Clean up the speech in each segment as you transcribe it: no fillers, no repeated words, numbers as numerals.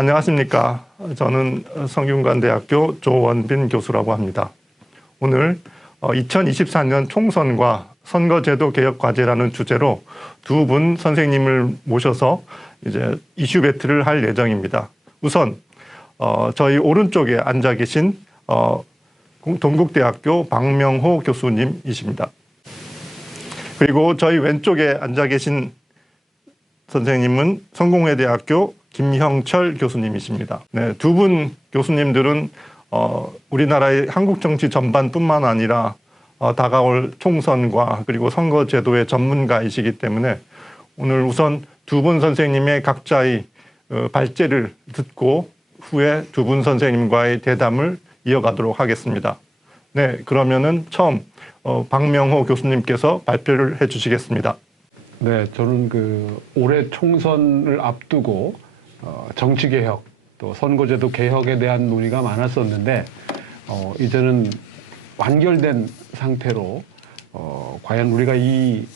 안녕하십니까. 저는 성균관대학교 조원빈 교수라고 합니다. 오늘 2024년 총선과 선거제도 개혁 과제라는 주제로 두 분 선생님을 모셔서 이제 이슈 배틀을 할 예정입니다. 우선 저희 오른쪽에 앉아 계신 동국대학교 박명호 교수님이십니다. 그리고 저희 왼쪽에 앉아 계신 선생님은 성공회대학교 김형철 교수님이십니다. 네, 두 분 교수님들은 우리나라의 한국 정치 전반뿐만 아니라 다가올 총선과 그리고 선거제도의 전문가이시기 때문에 오늘 우선 두 분 선생님의 각자의 발제를 듣고 후에 두 분 선생님과의 대담을 이어가도록 하겠습니다. 네, 그러면은 처음 박명호 교수님께서 발표를 해주시겠습니다. 네, 저는 올해 총선을 앞두고 정치개혁, 또 선거제도 개혁에 대한 논의가 많았었는데 이제는 완결된 상태로 과연 우리가 이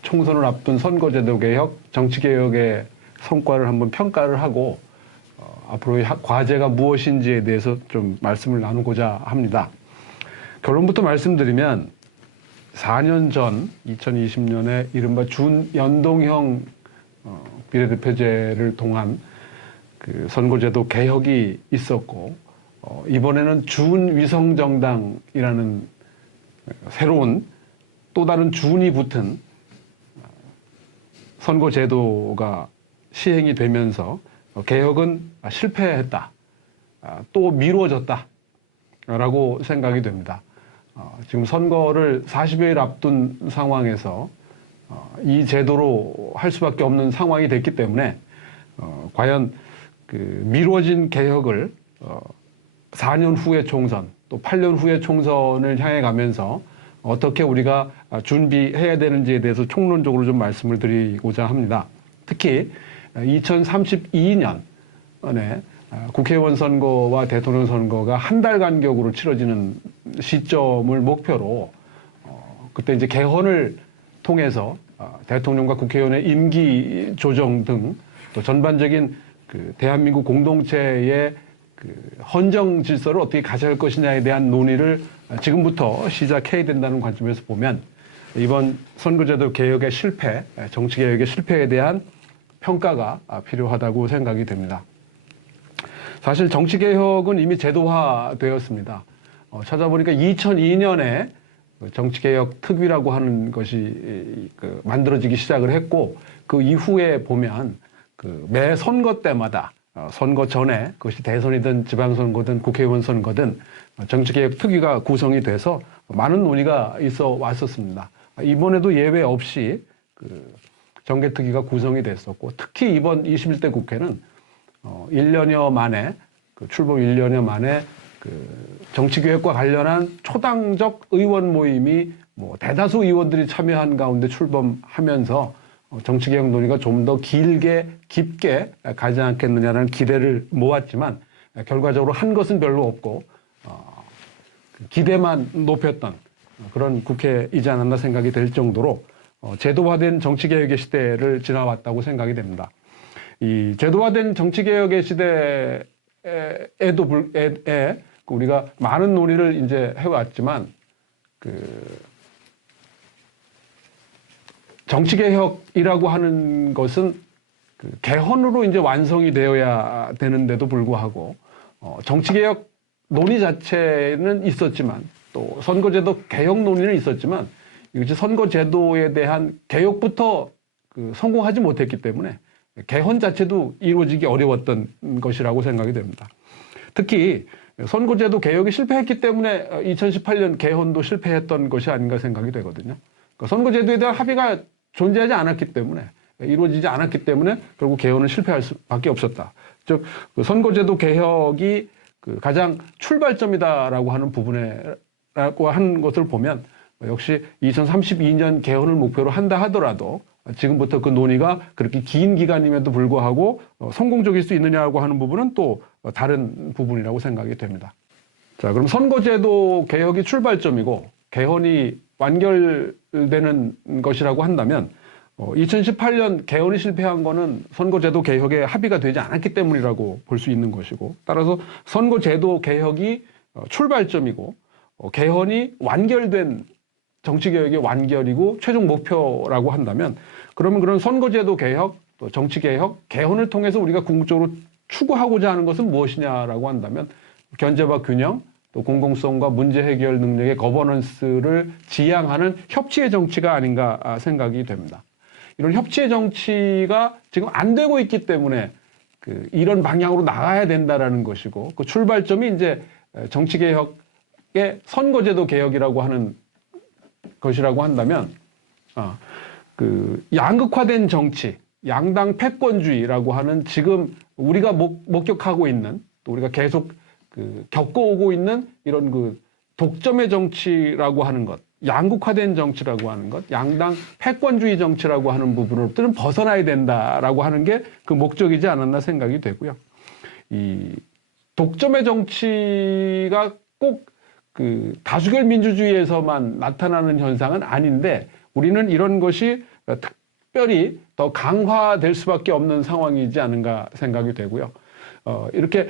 총선을 앞둔 선거제도 개혁, 정치개혁의 성과를 한번 평가를 하고 앞으로의 과제가 무엇인지에 대해서 좀 말씀을 나누고자 합니다. 결론부터 말씀드리면 4년 전 2020년에 이른바 준연동형 비례대표제를 통한 선거제도 개혁이 있었고 이번에는 준위성정당이라는 새로운 또 다른 준이 붙은 선거제도가 시행이 되면서 개혁은 실패했다, 또 미루어졌다 라고 생각이 됩니다. 지금 선거를 40여일 앞둔 상황에서 이 제도로 할 수밖에 없는 상황이 됐기 때문에 과연 미루어진 개혁을 4년 후의 총선, 또 8년 후의 총선을 향해 가면서 어떻게 우리가 준비해야 되는지에 대해서 총론적으로 좀 말씀을 드리고자 합니다. 특히 2032년에 국회의원 선거와 대통령 선거가 한 달 간격으로 치러지는 시점을 목표로 그때 이제 개헌을 통해서 대통령과 국회의원의 임기 조정 등 또 전반적인 대한민국 공동체의 헌정 질서를 어떻게 가져갈 것이냐에 대한 논의를 지금부터 시작해야 된다는 관점에서 보면 이번 선거제도 개혁의 실패, 정치개혁의 실패에 대한 평가가 필요하다고 생각이 됩니다. 사실 정치개혁은 이미 제도화되었습니다. 찾아보니까 2002년에 정치개혁 특위라고 하는 것이 만들어지기 시작을 했고 그 이후에 보면 매 선거 때마다 선거 전에 그것이 대선이든 지방선거든 국회의원 선거든 정치개혁 특위가 구성이 돼서 많은 논의가 있어 왔었습니다. 이번에도 예외 없이 정개특위가 구성이 됐었고 특히 이번 21대 국회는 1년여 만에 출범 1년여 만에 정치개혁과 관련한 초당적 의원 모임이 대다수 의원들이 참여한 가운데 출범하면서 정치개혁 논의가 좀 더 길게 깊게 가지 않겠느냐라는 기대를 모았지만 결과적으로 한 것은 별로 없고 기대만 높였던 그런 국회이지 않았나 생각이 될 정도로 제도화된 정치개혁의 시대를 지나왔다고 생각이 됩니다. 이 제도화된 정치개혁의 시대에도 우리가 많은 논의를 이제 해왔지만 정치개혁이라고 하는 것은 개헌으로 이제 완성이 되어야 되는데도 불구하고 정치개혁 논의 자체는 있었지만 또 선거제도 개혁 논의는 있었지만 이것이 선거제도에 대한 개혁부터 성공하지 못했기 때문에 개헌 자체도 이루어지기 어려웠던 것이라고 생각이 됩니다. 특히 선거제도 개혁이 실패했기 때문에 2018년 개헌도 실패했던 것이 아닌가 생각이 되거든요. 선거제도에 대한 합의가 존재하지 않았기 때문에 이루어지지 않았기 때문에 결국 개헌은 실패할 수밖에 없었다. 즉 선거제도 개혁이 가장 출발점이다라고 하는 부분에라고 한 것을 보면 역시 2032년 개헌을 목표로 한다 하더라도 지금부터 그 논의가 그렇게 긴 기간임에도 불구하고 성공적일 수 있느냐고 하는 부분은 또 다른 부분이라고 생각이 됩니다. 자, 그럼 선거제도 개혁이 출발점이고 개헌이 완결되는 것이라고 한다면 2018년 개헌이 실패한 거는 선거제도 개혁에 합의가 되지 않았기 때문이라고 볼 수 있는 것이고, 따라서 선거제도 개혁이 출발점이고, 개헌이 완결된 정치개혁의 완결이고 최종 목표라고 한다면, 그러면 그런 선거제도 개혁, 또 정치개혁, 개헌을 통해서 우리가 궁극적으로 추구하고자 하는 것은 무엇이냐라고 한다면, 견제와 균형, 또 공공성과 문제 해결 능력의 거버넌스를 지향하는 협치의 정치가 아닌가 생각이 됩니다. 이런 협치의 정치가 지금 안 되고 있기 때문에 이런 방향으로 나가야 된다라는 것이고, 그 출발점이 이제 정치개혁의 선거제도 개혁이라고 하는 것이라고 한다면, 양극화된 정치, 양당 패권주의라고 하는 지금 우리가 목격하고 있는, 또 우리가 계속 겪어오고 있는 이런 독점의 정치라고 하는 것, 양극화된 정치라고 하는 것, 양당 패권주의 정치라고 하는 부분으로부터는 벗어나야 된다라고 하는 게 그 목적이지 않았나 생각이 되고요. 이 독점의 정치가 꼭 다수결 민주주의에서만 나타나는 현상은 아닌데, 우리는 이런 것이 특별히 더 강화될 수밖에 없는 상황이지 않은가 생각이 되고요. 이렇게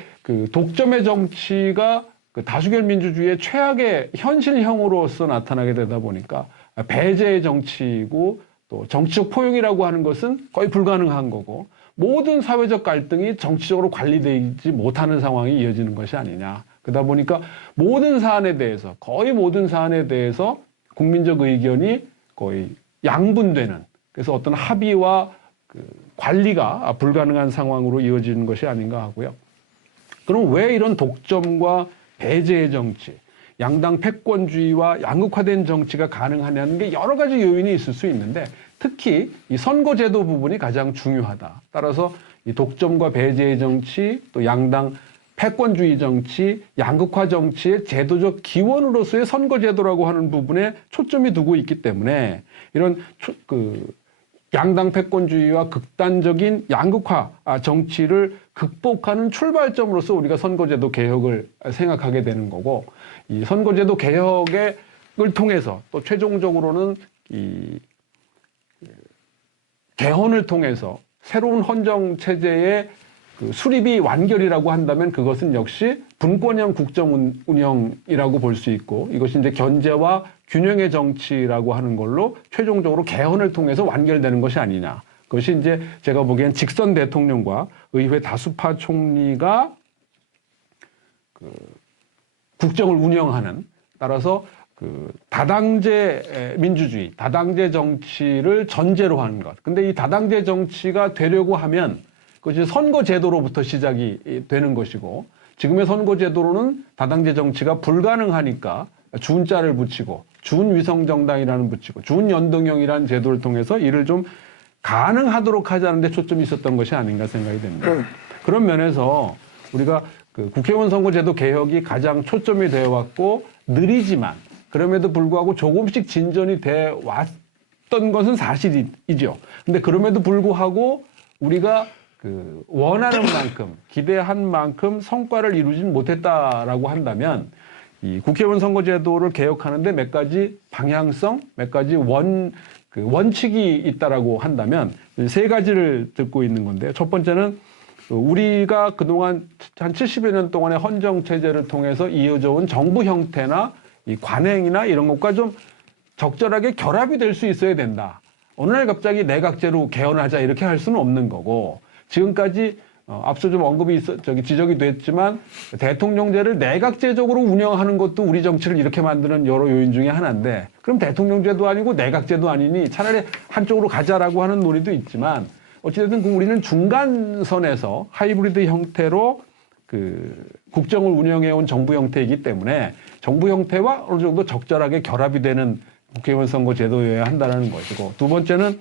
독점의 정치가 다수결 민주주의의 최악의 현실형으로서 나타나게 되다 보니까 배제의 정치이고, 또 정치적 포용이라고 하는 것은 거의 불가능한 거고, 모든 사회적 갈등이 정치적으로 관리되지 못하는 상황이 이어지는 것이 아니냐. 그러다 보니까 모든 사안에 대해서, 거의 모든 사안에 대해서 국민적 의견이 거의 양분되는, 그래서 어떤 합의와 관리가 불가능한 상황으로 이어지는 것이 아닌가 하고요. 그럼 왜 이런 독점과 배제의 정치, 양당 패권주의와 양극화된 정치가 가능하냐는 게 여러 가지 요인이 있을 수 있는데, 특히 이 선거제도 부분이 가장 중요하다. 따라서 이 독점과 배제의 정치, 또 양당 패권주의 정치, 양극화 정치의 제도적 기원으로서의 선거제도라고 하는 부분에 초점이 두고 있기 때문에, 이런 양당 패권주의와 극단적인 양극화 정치를 극복하는 출발점으로서 우리가 선거제도 개혁을 생각하게 되는 거고, 이 선거제도 개혁을 통해서 또 최종적으로는 이 개헌을 통해서 새로운 헌정 체제의 수립이 완결이라고 한다면, 그것은 역시 분권형 국정 운영이라고 볼 수 있고, 이것이 이제 견제와 균형의 정치라고 하는 걸로 최종적으로 개헌을 통해서 완결되는 것이 아니냐. 그것이 이제 제가 보기엔 직선 대통령과 의회 다수파 총리가 국정을 운영하는, 따라서 다당제 민주주의, 다당제 정치를 전제로 하는 것. 근데 이 다당제 정치가 되려고 하면 그것이 선거제도로부터 시작이 되는 것이고, 지금의 선거제도로는 다당제 정치가 불가능하니까 준자를 붙이고, 준위성정당이라는 붙이고, 준연동형이라는 제도를 통해서 이를 좀 가능하도록 하자는 데 초점이 있었던 것이 아닌가 생각이 됩니다. 그런 면에서 우리가 국회의원 선거제도 개혁이 가장 초점이 되어 왔고, 느리지만 그럼에도 불구하고 조금씩 진전이 돼 왔던 것은 사실이죠. 근데 그럼에도 불구하고 우리가 원하는 만큼, 기대한 만큼 성과를 이루진 못했다라고 한다면, 이 국회의원 선거제도를 개혁하는데 몇 가지 방향성, 몇 가지 원칙이 있다라고 한다면 세 가지를 듣고 있는 건데요. 첫 번째는 우리가 그동안 한 70여 년 동안의 헌정 체제를 통해서 이어져 온 정부 형태나 이 관행이나 이런 것과 좀 적절하게 결합이 될 수 있어야 된다. 어느 날 갑자기 내각제로 개헌하자 이렇게 할 수는 없는 거고, 지금까지 앞서 좀 언급이 지적이 됐지만 대통령제를 내각제적으로 운영하는 것도 우리 정치를 이렇게 만드는 여러 요인 중에 하나인데, 그럼 대통령제도 아니고 내각제도 아니니 차라리 한쪽으로 가자라고 하는 논의도 있지만, 어찌됐든 우리는 중간선에서 하이브리드 형태로 국정을 운영해온 정부 형태이기 때문에 정부 형태와 어느 정도 적절하게 결합이 되는 국회의원 선거제도여야 한다는 것이고, 두 번째는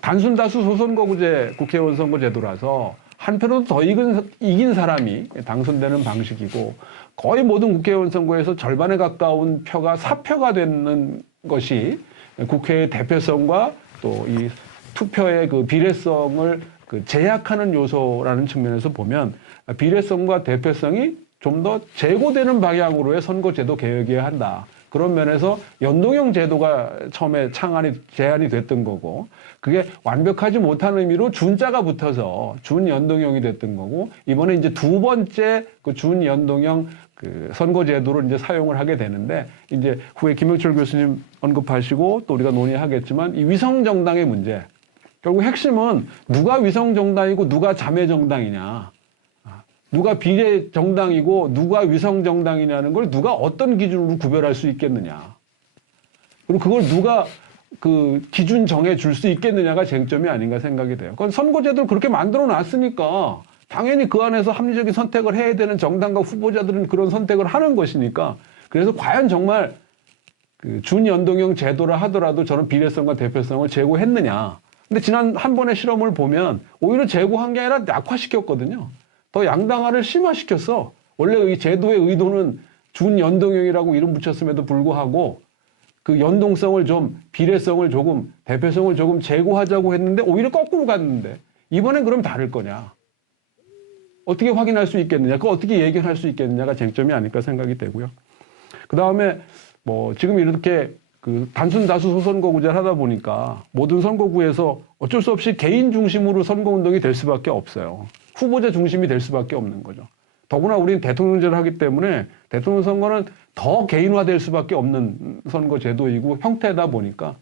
단순 다수 소선거구제 국회의원 선거제도라서 한 표라도 더 이긴 사람이 당선되는 방식이고, 거의 모든 국회의원 선거에서 절반에 가까운 표가 사표가 되는 것이 국회의 대표성과 또 이 투표의 비례성을 제약하는 요소라는 측면에서 보면, 비례성과 대표성이 좀 더 제고되는 방향으로의 선거제도 개혁이어야 한다. 그런 면에서 연동형 제도가 처음에 제안이 됐던 거고, 그게 완벽하지 못한 의미로 준자가 붙어서 준연동형이 됐던 거고, 이번에 이제 두 번째 그 준연동형 그 선거제도를 이제 사용을 하게 되는데, 이제 후에 김영철 교수님 언급하시고 또 우리가 논의하겠지만, 이 위성정당의 문제, 결국 핵심은 누가 위성정당이고 누가 자매정당이냐, 누가 비례정당이고 누가 위성정당이냐는 걸 누가 어떤 기준으로 구별할 수 있겠느냐, 그리고 그걸 누가 그 기준 정해 줄 수 있겠느냐가 쟁점이 아닌가 생각이 돼요. 그건 선거제도를 그렇게 만들어 놨으니까 당연히 그 안에서 합리적인 선택을 해야 되는 정당과 후보자들은 그런 선택을 하는 것이니까. 그래서 과연 정말 그 준연동형 제도라 하더라도 저는 비례성과 대표성을 제고했느냐. 근데 지난 한 번의 실험을 보면 오히려 제고한 게 아니라 약화시켰거든요. 더 양당화를 심화시켰어. 원래 이 제도의 의도는 준연동형이라고 이름 붙였음에도 불구하고 그 연동성을 좀, 비례성을 조금, 대표성을 조금 제고하자고 했는데 오히려 거꾸로 갔는데, 이번엔 그럼 다를 거냐? 어떻게 확인할 수 있겠느냐? 그거 어떻게 예견할 수 있겠느냐가 쟁점이 아닐까 생각이 되고요. 그 다음에 뭐 지금 이렇게 그 단순 다수 소선거구제를 하다 보니까 모든 선거구에서 어쩔 수 없이 개인 중심으로 선거운동이 될 수밖에 없어요. 후보자 중심이 될 수밖에 없는 거죠. 더구나 우리는 대통령제를 하기 때문에 대통령 선거는 더 개인화될 수밖에 없는 선거 제도이고 형태다 보니까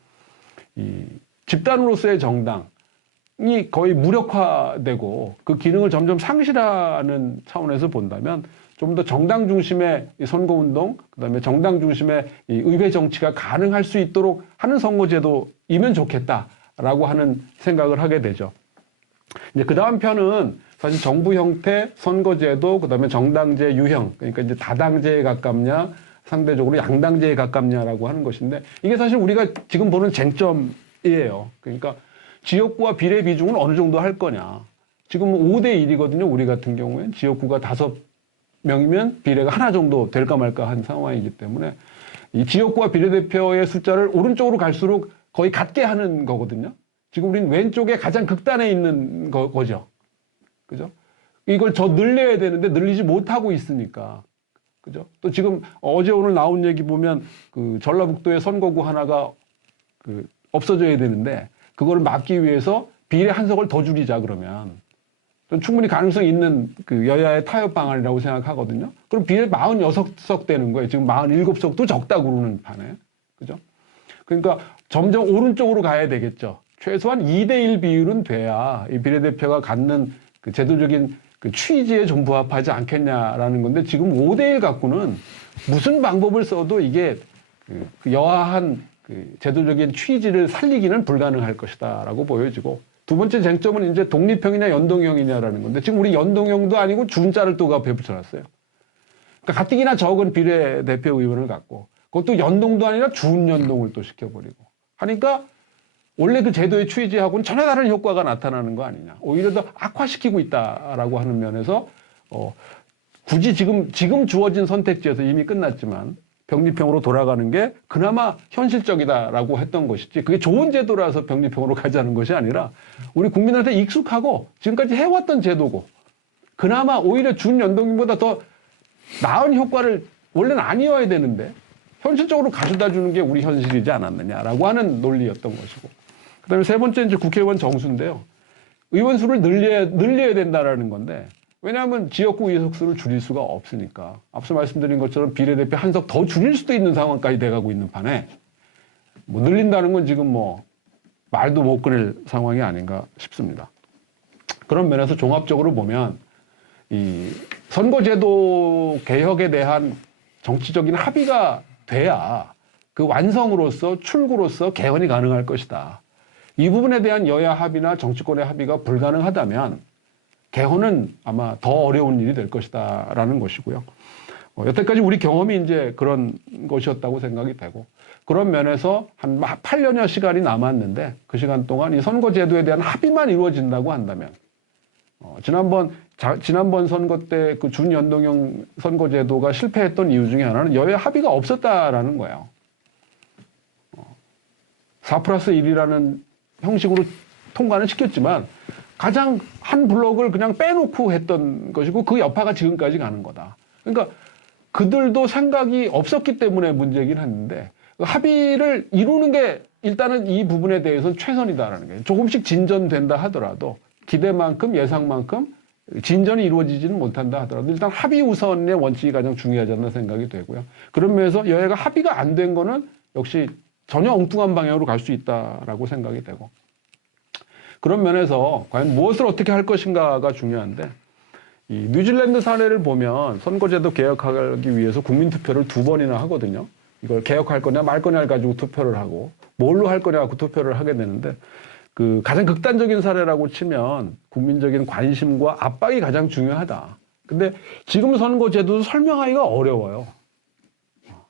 이 집단으로서의 정당이 거의 무력화되고 그 기능을 점점 상실하는 차원에서 본다면 좀 더 정당 중심의 선거운동, 그다음에 정당 중심의 이 의회 정치가 가능할 수 있도록 하는 선거제도이면 좋겠다라고 하는 생각을 하게 되죠. 이제 그 다음 편은 사실 정부 형태, 선거제도, 그다음에 정당제 유형, 그러니까 이제 다당제에 가깝냐, 상대적으로 양당제에 가깝냐라고 하는 것인데, 이게 사실 우리가 지금 보는 쟁점이에요. 그러니까 지역구와 비례 비중은 어느 정도 할 거냐. 지금 5대1이거든요. 우리 같은 경우엔 지역구가 5명이면 비례가 하나 정도 될까 말까 한 상황이기 때문에 이 지역구와 비례대표의 숫자를 오른쪽으로 갈수록 거의 같게 하는 거거든요. 지금 우리는 왼쪽에 가장 극단에 있는 거죠. 그죠? 이걸 더 늘려야 되는데 늘리지 못하고 있으니까. 그죠? 또 지금 어제 오늘 나온 얘기 보면 그 전라북도의 선거구 하나가 그 없어져야 되는데 그거를 막기 위해서 비례 한 석을 더 줄이자 그러면 전 충분히 가능성 있는 그 여야의 타협 방안이라고 생각하거든요. 그럼 비례 46석 되는 거예요. 지금 47석도 적다고 그러는 판에. 그죠? 그러니까 점점 오른쪽으로 가야 되겠죠. 최소한 2대1 비율은 돼야 이 비례대표가 갖는 그 제도적인 그 취지에 좀 부합하지 않겠냐라는 건데, 지금 5대1 갖고는 무슨 방법을 써도 이게 그 여하한 그 제도적인 취지를 살리기는 불가능할 것이다라고 보여지고, 두 번째 쟁점은 이제 독립형이냐 연동형이냐라는 건데, 지금 우리 연동형도 아니고 준자를 또 앞에 붙여놨어요. 그러니까 가뜩이나 적은 비례대표 의원을 갖고 그것도 연동도 아니라 준연동을 또 시켜버리고 하니까 원래 그 제도의 취지하고는 전혀 다른 효과가 나타나는 거 아니냐. 오히려 더 악화시키고 있다라고 하는 면에서 굳이 지금 주어진 선택지에서 이미 끝났지만 병립형으로 돌아가는 게 그나마 현실적이다라고 했던 것이지, 그게 좋은 제도라서 병립형으로 가자는 것이 아니라 우리 국민한테 익숙하고 지금까지 해왔던 제도고, 그나마 오히려 준연동형보다 더 나은 효과를 원래는 아니어야 되는데 현실적으로 가져다 주는 게 우리 현실이지 않았느냐라고 하는 논리였던 것이고, 그다음에 세 번째 이제 국회의원 정수인데요. 의원 수를 늘려야 된다라는 건데, 왜냐하면 지역구 의석수를 줄일 수가 없으니까 앞서 말씀드린 것처럼 비례대표 한 석 더 줄일 수도 있는 상황까지 돼가고 있는 판에 뭐 늘린다는 건 지금 뭐 말도 못 꺼낼 상황이 아닌가 싶습니다. 그런 면에서 종합적으로 보면 이 선거제도 개혁에 대한 정치적인 합의가 돼야 그 완성으로서 출구로서 개헌이 가능할 것이다. 이 부분에 대한 여야 합의나 정치권의 합의가 불가능하다면 개헌은 아마 더 어려운 일이 될 것이다라는 것이고요. 여태까지 우리 경험이 이제 그런 것이었다고 생각이 되고, 그런 면에서 한 8년여 시간이 남았는데 그 시간 동안 이 선거제도에 대한 합의만 이루어진다고 한다면, 지난번 선거 때 그 준연동형 선거제도가 실패했던 이유 중에 하나는 여야 합의가 없었다라는 거예요. 4+1이라는 형식으로 통과는 시켰지만 가장 한 블록을 그냥 빼놓고 했던 것이고 그 여파가 지금까지 가는 거다. 그러니까 그들도 생각이 없었기 때문에 문제긴 한데 합의를 이루는 게 일단은 이 부분에 대해서는 최선이다라는 거예요. 조금씩 진전된다 하더라도 기대만큼 예상만큼 진전이 이루어지지는 못한다 하더라도 일단 합의 우선의 원칙이 가장 중요하지 않나 생각이 되고요. 그런 면에서 여야가 합의가 안 된 거는 역시 전혀 엉뚱한 방향으로 갈 수 있다라고 생각이 되고 그런 면에서 과연 무엇을 어떻게 할 것인가가 중요한데 이 뉴질랜드 사례를 보면 선거제도 개혁하기 위해서 국민투표를 2번이나 하거든요. 이걸 개혁할 거냐 말 거냐를 가지고 투표를 하고 뭘로 할 거냐 고 투표를 하게 되는데 그 가장 극단적인 사례라고 치면 국민적인 관심과 압박이 가장 중요하다. 근데 지금 선거제도도 설명하기가 어려워요.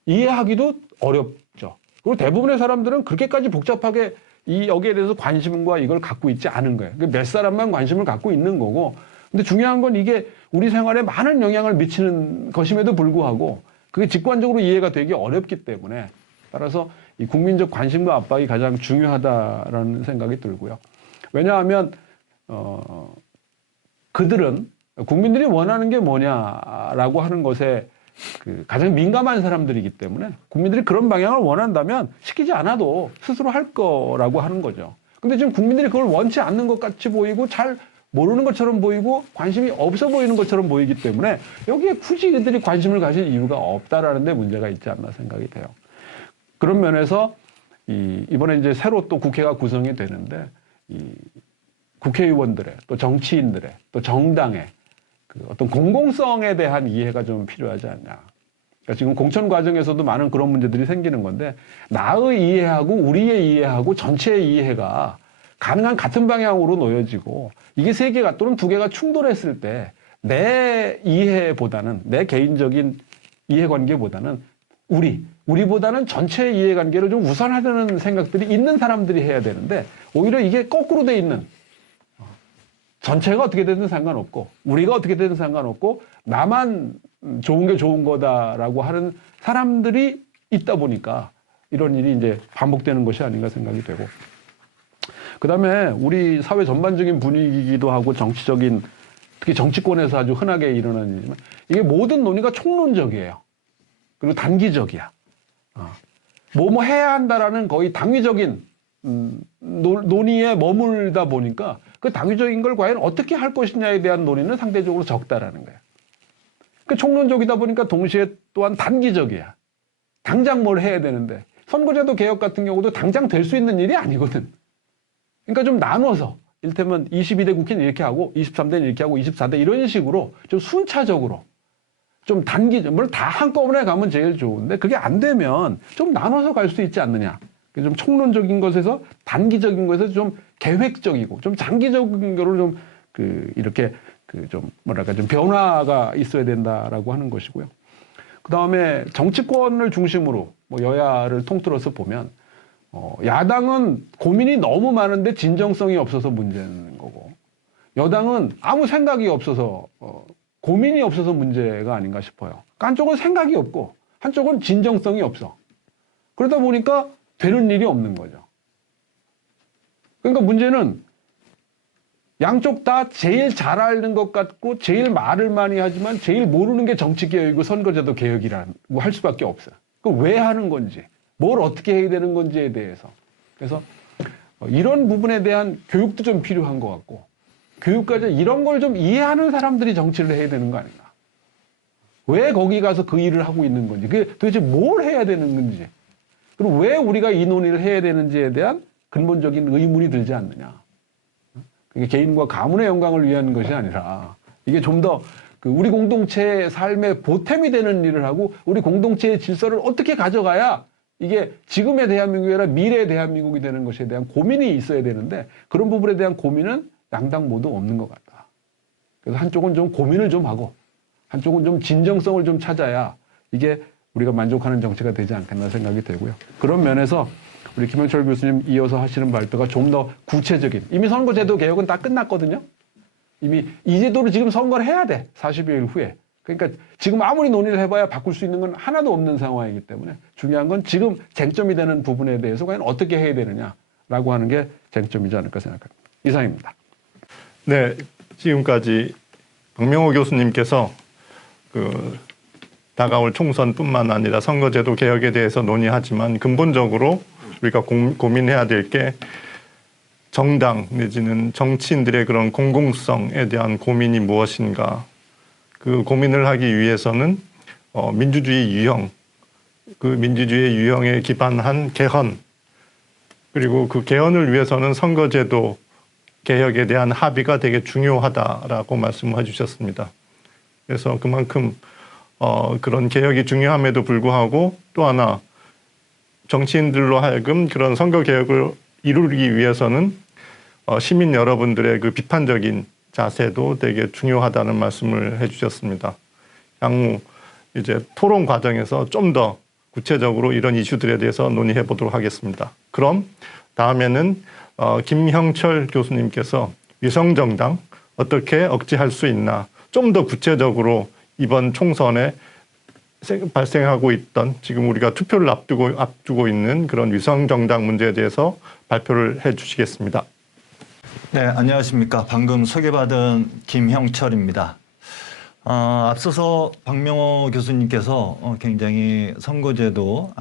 이해하기도 어렵죠. 그리고 대부분의 사람들은 그렇게까지 복잡하게 여기에 대해서 관심과 이걸 갖고 있지 않은 거예요. 몇 사람만 관심을 갖고 있는 거고 근데 중요한 건 이게 우리 생활에 많은 영향을 미치는 것임에도 불구하고 그게 직관적으로 이해가 되기 어렵기 때문에 따라서 이 국민적 관심과 압박이 가장 중요하다라는 생각이 들고요. 왜냐하면 그들은 국민들이 원하는 게 뭐냐라고 하는 것에 그 가장 민감한 사람들이기 때문에 국민들이 그런 방향을 원한다면 시키지 않아도 스스로 할 거라고 하는 거죠. 근데 지금 국민들이 그걸 원치 않는 것 같이 보이고 잘 모르는 것처럼 보이고 관심이 없어 보이는 것처럼 보이기 때문에 여기에 굳이 이들이 관심을 가질 이유가 없다라는 데 문제가 있지 않나 생각이 돼요. 그런 면에서 이번에 이제 새로 또 국회가 구성이 되는데 이 국회의원들의 또 정치인들의 또 정당의 그 어떤 공공성에 대한 이해가 좀 필요하지 않냐. 그러니까 지금 공천 과정에서도 많은 그런 문제들이 생기는 건데 나의 이해하고 우리의 이해하고 전체의 이해가 가능한 같은 방향으로 놓여지고 이게 3개가 또는 2개가 충돌했을 때 내 이해보다는 내 개인적인 이해관계보다는 우리보다는 전체의 이해관계를 좀 우선하려는 생각들이 있는 사람들이 해야 되는데 오히려 이게 거꾸로 돼 있는 전체가 어떻게 되든 상관없고 우리가 어떻게 되든 상관없고 나만 좋은 게 좋은 거다라고 하는 사람들이 있다 보니까 이런 일이 이제 반복되는 것이 아닌가 생각이 되고 그다음에 우리 사회 전반적인 분위기이기도 하고 정치적인 특히 정치권에서 아주 흔하게 일어나는 일이지만 이게 모든 논의가 총론적이에요. 그리고 단기적이야. 뭐 해야 한다라는 거의 당위적인 논의에 머물다 보니까 그 당위적인 걸 과연 어떻게 할 것이냐에 대한 논의는 상대적으로 적다라는 거예요. 그 총론적이다 보니까 동시에 또한 단기적이야. 당장 뭘 해야 되는데 선거제도 개혁 같은 경우도 당장 될 수 있는 일이 아니거든. 그러니까 좀 나눠서 이를테면 22대 국회는 이렇게 하고 23대는 이렇게 하고 24대 이런 식으로 좀 순차적으로 좀 물론 다 한꺼번에 가면 제일 좋은데 그게 안 되면 좀 나눠서 갈 수 있지 않느냐. 좀 총론적인 것에서 단기적인 것에서 좀 계획적이고 좀 장기적인 거로 좀 이렇게 좀 뭐랄까 좀 변화가 있어야 된다라고 하는 것이고요. 그 다음에 정치권을 중심으로 뭐 여야를 통틀어서 보면 야당은 고민이 너무 많은데 진정성이 없어서 문제는 거고 여당은 아무 생각이 없어서 고민이 없어서 문제가 아닌가 싶어요. 그러니까 한쪽은 생각이 없고 한쪽은 진정성이 없어. 그러다 보니까 되는 일이 없는 거죠. 그러니까 문제는 양쪽 다 제일 잘 아는 것 같고 제일 말을 많이 하지만 제일 모르는 게 정치개혁이고 선거제도 개혁이라고 할 수밖에 없어요. 그럼 왜 하는 건지 뭘 어떻게 해야 되는 건지에 대해서 그래서 이런 부분에 대한 교육도 좀 필요한 것 같고 교육까지 이런 걸 좀 이해하는 사람들이 정치를 해야 되는 거 아닌가. 왜 거기 가서 그 일을 하고 있는 건지 그게 도대체 뭘 해야 되는 건지 그리고 왜 우리가 이 논의를 해야 되는지에 대한 근본적인 의문이 들지 않느냐. 그게 개인과 가문의 영광을 위한 것이 아니라 이게 좀 더 우리 공동체의 삶의 보탬이 되는 일을 하고 우리 공동체의 질서를 어떻게 가져가야 이게 지금의 대한민국이 아니라 미래의 대한민국이 되는 것에 대한 고민이 있어야 되는데 그런 부분에 대한 고민은 양당 모두 없는 것 같다. 그래서 한쪽은 좀 고민을 좀 하고 한쪽은 좀 진정성을 좀 찾아야 이게 우리가 만족하는 정치가 되지 않겠나 생각이 되고요. 그런 면에서 우리 김영철 교수님 이어서 하시는 발표가 좀 더 구체적인 이미 선거제도 개혁은 다 끝났거든요. 이미 이 제도를 지금 선거를 해야 돼. 40여일 후에. 그러니까 지금 아무리 논의를 해봐야 바꿀 수 있는 건 하나도 없는 상황이기 때문에 중요한 건 지금 쟁점이 되는 부분에 대해서 과연 어떻게 해야 되느냐라고 하는 게 쟁점이지 않을까 생각합니다. 이상입니다. 네, 지금까지 박명호 교수님께서 다가올 총선뿐만 아니라 선거제도 개혁에 대해서 논의하지만 근본적으로 우리가 고민해야 될 게 정당 내지는 정치인들의 그런 공공성에 대한 고민이 무엇인가. 그 고민을 하기 위해서는 민주주의 유형, 그 민주주의 유형에 기반한 개헌, 그리고 그 개헌을 위해서는 선거제도 개혁에 대한 합의가 되게 중요하다라고 말씀해 주셨습니다. 그래서 그만큼 그런 개혁이 중요함에도 불구하고 또 하나 정치인들로 하여금 그런 선거 개혁을 이루기 위해서는 시민 여러분들의 그 비판적인 자세도 되게 중요하다는 말씀을 해주셨습니다. 향후 이제 토론 과정에서 좀 더 구체적으로 이런 이슈들에 대해서 논의해 보도록 하겠습니다. 그럼 다음에는 김형철 교수님께서 위성정당 어떻게 억제할 수 있나 좀 더 구체적으로 이번 총선에 발생하고 있던 지금 우리가 투표를 앞두고 있는 그런 위성정당 문제에 대해서 발표를 해 주시겠습니다. 네, 안녕하십니까. 방금 소개받은 김형철입니다. 앞서서 박명호 교수님께서 굉장히 선거제도,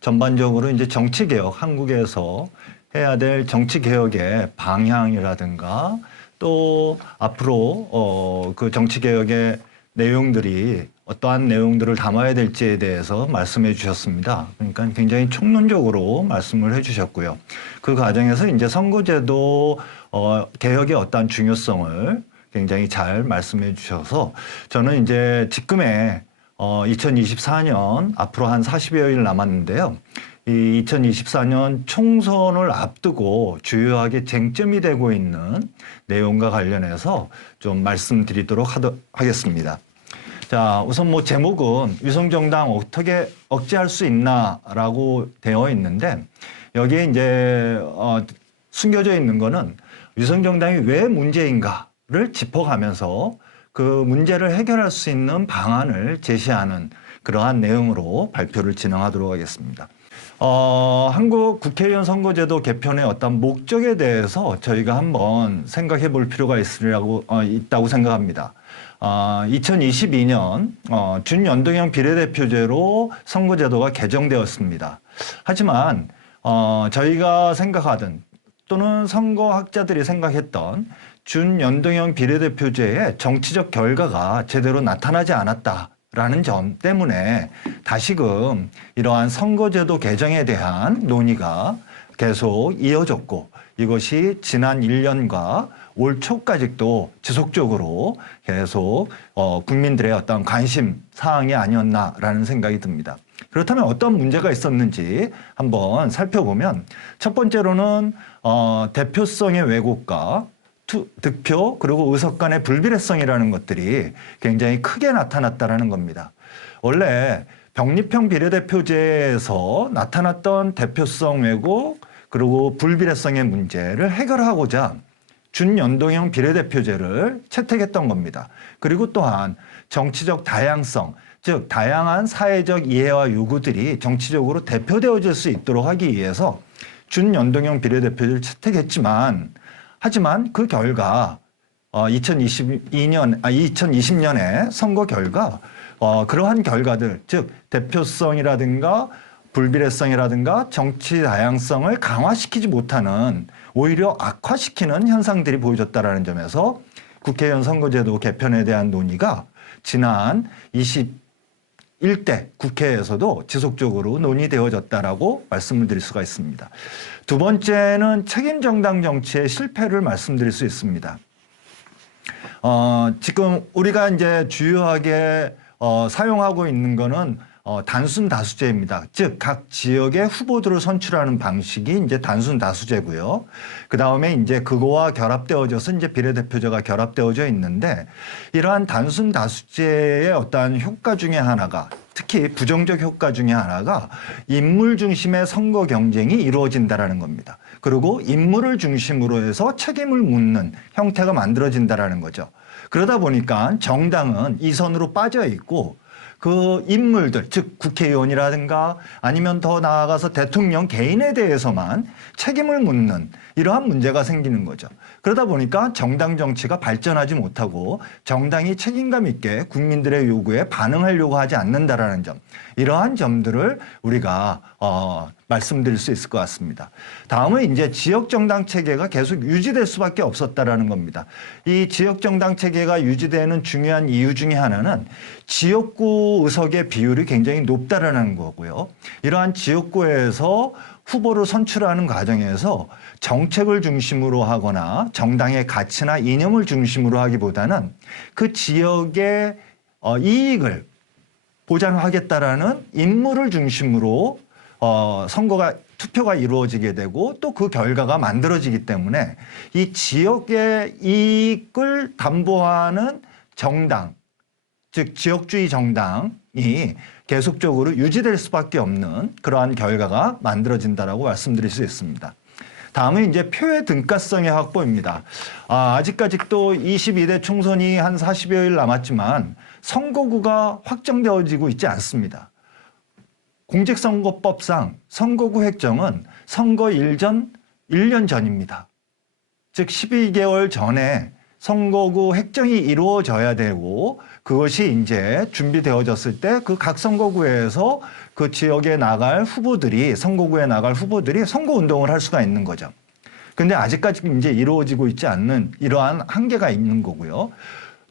전반적으로 이제 정치개혁, 한국에서 해야 될 정치개혁의 방향이라든가 또 앞으로 그 정치개혁의 내용들이 어떠한 내용들을 담아야 될지에 대해서 말씀해 주셨습니다. 그러니까 굉장히 총론적으로 말씀을 해 주셨고요. 그 과정에서 이제 선거제도 개혁의 어떠한 중요성을 굉장히 잘 말씀해 주셔서 저는 이제 지금의 2024년 앞으로 한 40여일 남았는데요. 이 2024년 총선을 앞두고 주요하게 쟁점이 되고 있는 내용과 관련해서 좀 말씀드리도록 하겠습니다. 자, 우선 뭐 제목은 위성정당 어떻게 억제할 수 있나라고 되어 있는데 여기에 이제 숨겨져 있는 거는 위성정당이 왜 문제인가를 짚어가면서 그 문제를 해결할 수 있는 방안을 제시하는 그러한 내용으로 발표를 진행하도록 하겠습니다. 한국 국회의원 선거제도 개편의 어떤 목적에 대해서 저희가 한번 생각해 볼 필요가 있다고 생각합니다. 2022년 준연동형 비례대표제로 선거제도가 개정되었습니다. 하지만 저희가 생각하던 또는 선거학자들이 생각했던 준연동형 비례대표제의 정치적 결과가 제대로 나타나지 않았다라는 점 때문에 다시금 이러한 선거제도 개정에 대한 논의가 계속 이어졌고 이것이 지난 1년과 올 초까지도 지속적으로 계속 국민들의 어떤 관심 사항이 아니었나라는 생각이 듭니다. 그렇다면 어떤 문제가 있었는지 한번 살펴보면 첫 번째로는 대표성의 왜곡과 득표 그리고 의석 간의 불비례성이라는 것들이 굉장히 크게 나타났다는 겁니다. 원래 병립형 비례대표제에서 나타났던 대표성 왜곡 그리고 불비례성의 문제를 해결하고자 준연동형 비례대표제를 채택했던 겁니다. 그리고 또한 정치적 다양성, 즉 다양한 사회적 이해와 요구들이 정치적으로 대표되어질 수 있도록 하기 위해서 준연동형 비례대표제를 채택했지만 하지만 그 결과 2020년에 선거 결과 그러한 결과들 즉 대표성이라든가 불비례성이라든가 정치 다양성을 강화시키지 못하는 오히려 악화시키는 현상들이 보여졌다는 점에서 국회의원 선거제도 개편에 대한 논의가 지난 21대 국회에서도 지속적으로 논의되어졌다라고 말씀을 드릴 수가 있습니다. 두 번째는 책임정당 정치의 실패를 말씀드릴 수 있습니다. 지금 우리가 이제 주요하게 사용하고 있는 거는 단순 다수제입니다. 즉 각 지역의 후보들을 선출하는 방식이 이제 단순 다수제고요. 그 다음에 이제 그거와 결합되어져서 이제 비례대표제가 결합되어져 있는데 이러한 단순 다수제의 어떠한 효과 중에 하나가 특히 부정적 효과 중에 하나가 인물 중심의 선거 경쟁이 이루어진다라는 겁니다. 그리고 인물을 중심으로 해서 책임을 묻는 형태가 만들어진다라는 거죠. 그러다 보니까 정당은 이 선으로 빠져 있고 그 인물들, 즉 국회의원이라든가 아니면 더 나아가서 대통령 개인에 대해서만 책임을 묻는 이러한 문제가 생기는 거죠. 그러다 보니까 정당 정치가 발전하지 못하고 정당이 책임감 있게 국민들의 요구에 반응하려고 하지 않는다라는 점, 이러한 점들을 우리가 말씀드릴 수 있을 것 같습니다. 다음은 이제 지역 정당 체계가 계속 유지될 수밖에 없었다라는 겁니다. 이 지역 정당 체계가 유지되는 중요한 이유 중에 하나는 지역구 의석의 비율이 굉장히 높다라는 거고요. 이러한 지역구에서 후보를 선출하는 과정에서 정책을 중심으로 하거나 정당의 가치나 이념을 중심으로 하기보다는 그 지역의 이익을 보장하겠다라는 인물을 중심으로 투표가 이루어지게 되고 또 그 결과가 만들어지기 때문에 이 지역의 이익을 담보하는 정당, 즉 지역주의 정당이 계속적으로 유지될 수밖에 없는 그러한 결과가 만들어진다라고 말씀드릴 수 있습니다. 다음은 이제 표의 등가성의 확보입니다. 아직까지도 22대 총선이 한 40여일 남았지만 선거구가 확정되어지고 있지 않습니다. 공직선거법상 선거구 획정은 선거 일전 1년 전입니다. 즉 12개월 전에 선거구 획정이 이루어져야 되고 그것이 이제 준비되어졌을 때 그 각 선거구에서 그 지역에 나갈 후보들이 선거구에 나갈 후보들이 선거운동을 할 수가 있는 거죠. 근데 아직까지 이제 이루어지고 있지 않는 이러한 한계가 있는 거고요.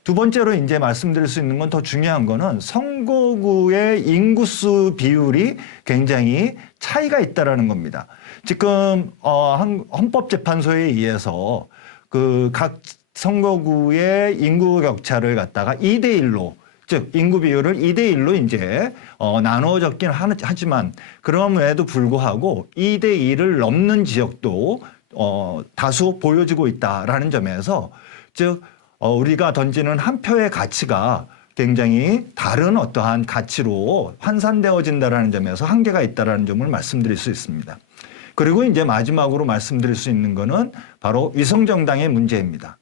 두 번째로 이제 말씀드릴 수 있는 건 더 중요한 거는 선거구의 인구수 비율이 굉장히 차이가 있다라는 겁니다. 지금 헌법재판소에 의해서 그 각 선거구의 인구 격차를 갖다가 2대 1로 즉 인구 비율을 2대 1로 이제 나누어졌긴 하지만 그럼에도 불구하고 2대 1을 넘는 지역도 다수 보여지고 있다라는 점에서 즉 우리가 던지는 한 표의 가치가 굉장히 다른 어떠한 가치로 환산되어진다라는 점에서 한계가 있다라는 점을 말씀드릴 수 있습니다. 그리고 이제 마지막으로 말씀드릴 수 있는 거는 바로 위성정당의 문제입니다.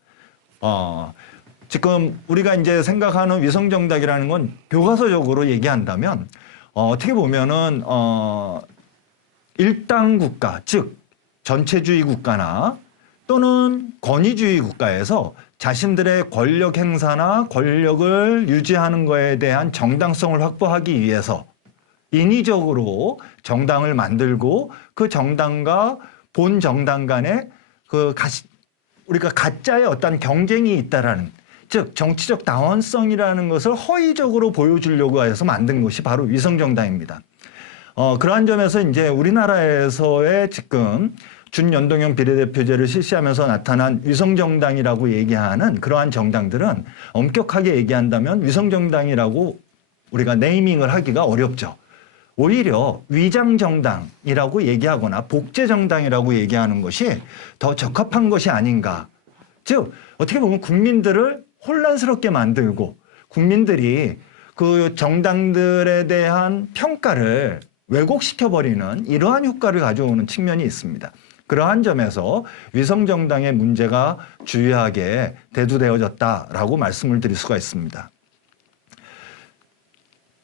지금 우리가 이제 생각하는 위성정당이라는 건 교과서적으로 얘기한다면 어떻게 보면은 일당 국가, 즉 전체주의 국가나 또는 권위주의 국가에서 자신들의 권력 행사나 권력을 유지하는 것에 대한 정당성을 확보하기 위해서 인위적으로 정당을 만들고 그 정당과 본 정당 간에 우리가 가짜의 어떤 경쟁이 있다라는, 즉 정치적 다원성이라는 것을 허위적으로 보여주려고 해서 만든 것이 바로 위성정당입니다. 그러한 점에서 이제 우리나라에서의 지금 준연동형 비례대표제를 실시하면서 나타난 위성정당이라고 얘기하는 그러한 정당들은 엄격하게 얘기한다면 위성정당이라고 우리가 네이밍을 하기가 어렵죠. 오히려 위장정당이라고 얘기하거나 복제정당이라고 얘기하는 것이 더 적합한 것이 아닌가. 즉 어떻게 보면 국민들을 혼란스럽게 만들고 국민들이 그 정당들에 대한 평가를 왜곡시켜버리는 이러한 효과를 가져오는 측면이 있습니다. 그러한 점에서 위성정당의 문제가 주요하게 대두되어졌다라고 말씀을 드릴 수가 있습니다.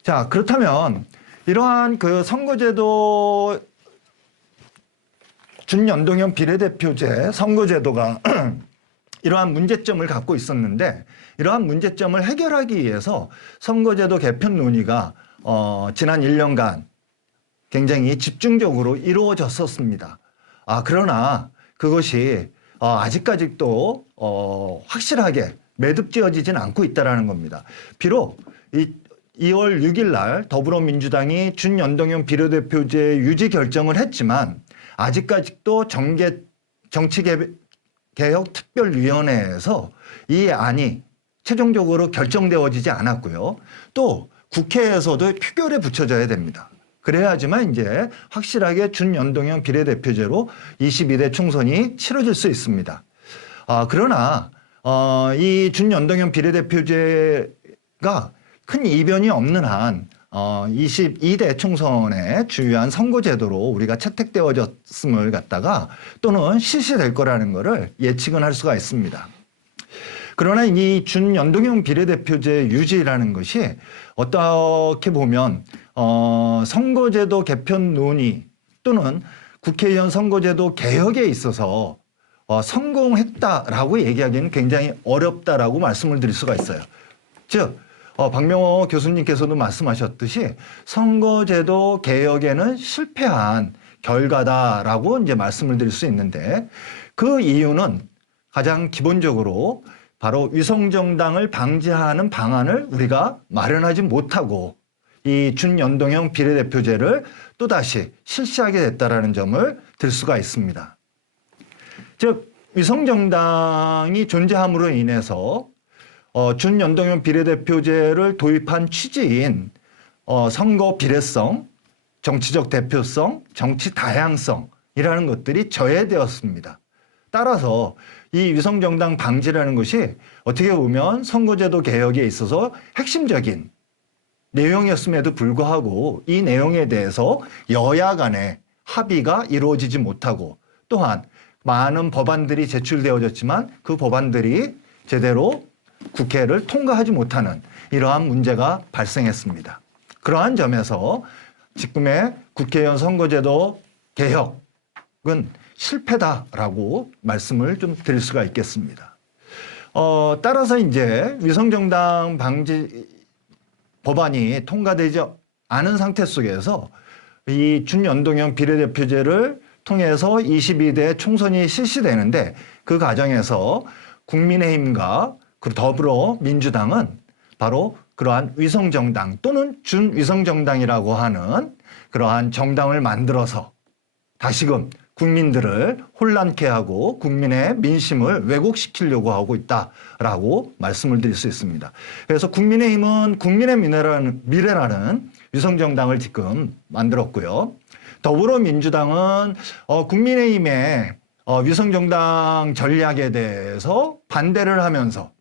자, 그렇다면 이러한 그 선거제도 준연동형 비례대표제 선거제도가 이러한 문제점을 갖고 있었는데 이러한 문제점을 해결하기 위해서 선거제도 개편 논의가 지난 1년간 굉장히 집중적으로 이루어졌었습니다. 그러나 그것이 아직까지도 확실하게 매듭지어지진 않고 있다는 겁니다. 비록 2월 6일 날 더불어민주당이 준연동형 비례대표제 유지 결정을 했지만 아직까지도 정치개혁특별위원회에서 이 안이 최종적으로 결정되어지지 않았고요. 또 국회에서도 표결에 붙여져야 됩니다. 그래야지만 이제 확실하게 준연동형 비례대표제로 22대 총선이 치러질 수 있습니다. 그러나 이 준연동형 비례대표제가 큰 이변이 없는 한 22대 총선의 주요한 선거제도로 우리가 채택되어졌음을 갖다가 또는 실시될 거라는 것을 예측은 할 수가 있습니다. 그러나 이 준연동형 비례대표제 유지라는 것이 어떻게 보면 선거제도 개편 논의 또는 국회의원 선거제도 개혁에 있어서 성공했다라고 얘기하기는 굉장히 어렵다라고 말씀을 드릴 수가 있어요. 즉 박명호 교수님께서도 말씀하셨듯이 선거제도 개혁에는 실패한 결과다라고 이제 말씀을 드릴 수 있는데, 그 이유는 가장 기본적으로 바로 위성정당을 방지하는 방안을 우리가 마련하지 못하고 이 준연동형 비례대표제를 또다시 실시하게 됐다라는 점을 들 수가 있습니다. 즉 위성정당이 존재함으로 인해서 준연동형 비례대표제를 도입한 취지인 선거 비례성, 정치적 대표성, 정치 다양성이라는 것들이 저해되었습니다. 따라서 이 위성정당 방지라는 것이 어떻게 보면 선거제도 개혁에 있어서 핵심적인 내용이었음에도 불구하고 이 내용에 대해서 여야 간의 합의가 이루어지지 못하고, 또한 많은 법안들이 제출되어졌지만 그 법안들이 제대로 국회를 통과하지 못하는 이러한 문제가 발생했습니다. 그러한 점에서 지금의 국회의원 선거제도 개혁은 실패다라고 말씀을 좀 드릴 수가 있겠습니다. 따라서 이제 위성정당 방지 법안이 통과되지 않은 상태 속에서 이 준연동형 비례대표제를 통해서 22대 총선이 실시되는데, 그 과정에서 국민의힘과 더불어민주당은 바로 그러한 위성정당 또는 준위성정당이라고 하는 그러한 정당을 만들어서 다시금 국민들을 혼란케 하고 국민의 민심을 왜곡시키려고 하고 있다라고 말씀을 드릴 수 있습니다. 그래서 국민의힘은 국민의 미래라는 위성정당을 지금 만들었고요. 더불어민주당은 국민의힘의 위성정당 전략에 대해서 반대를 하면서,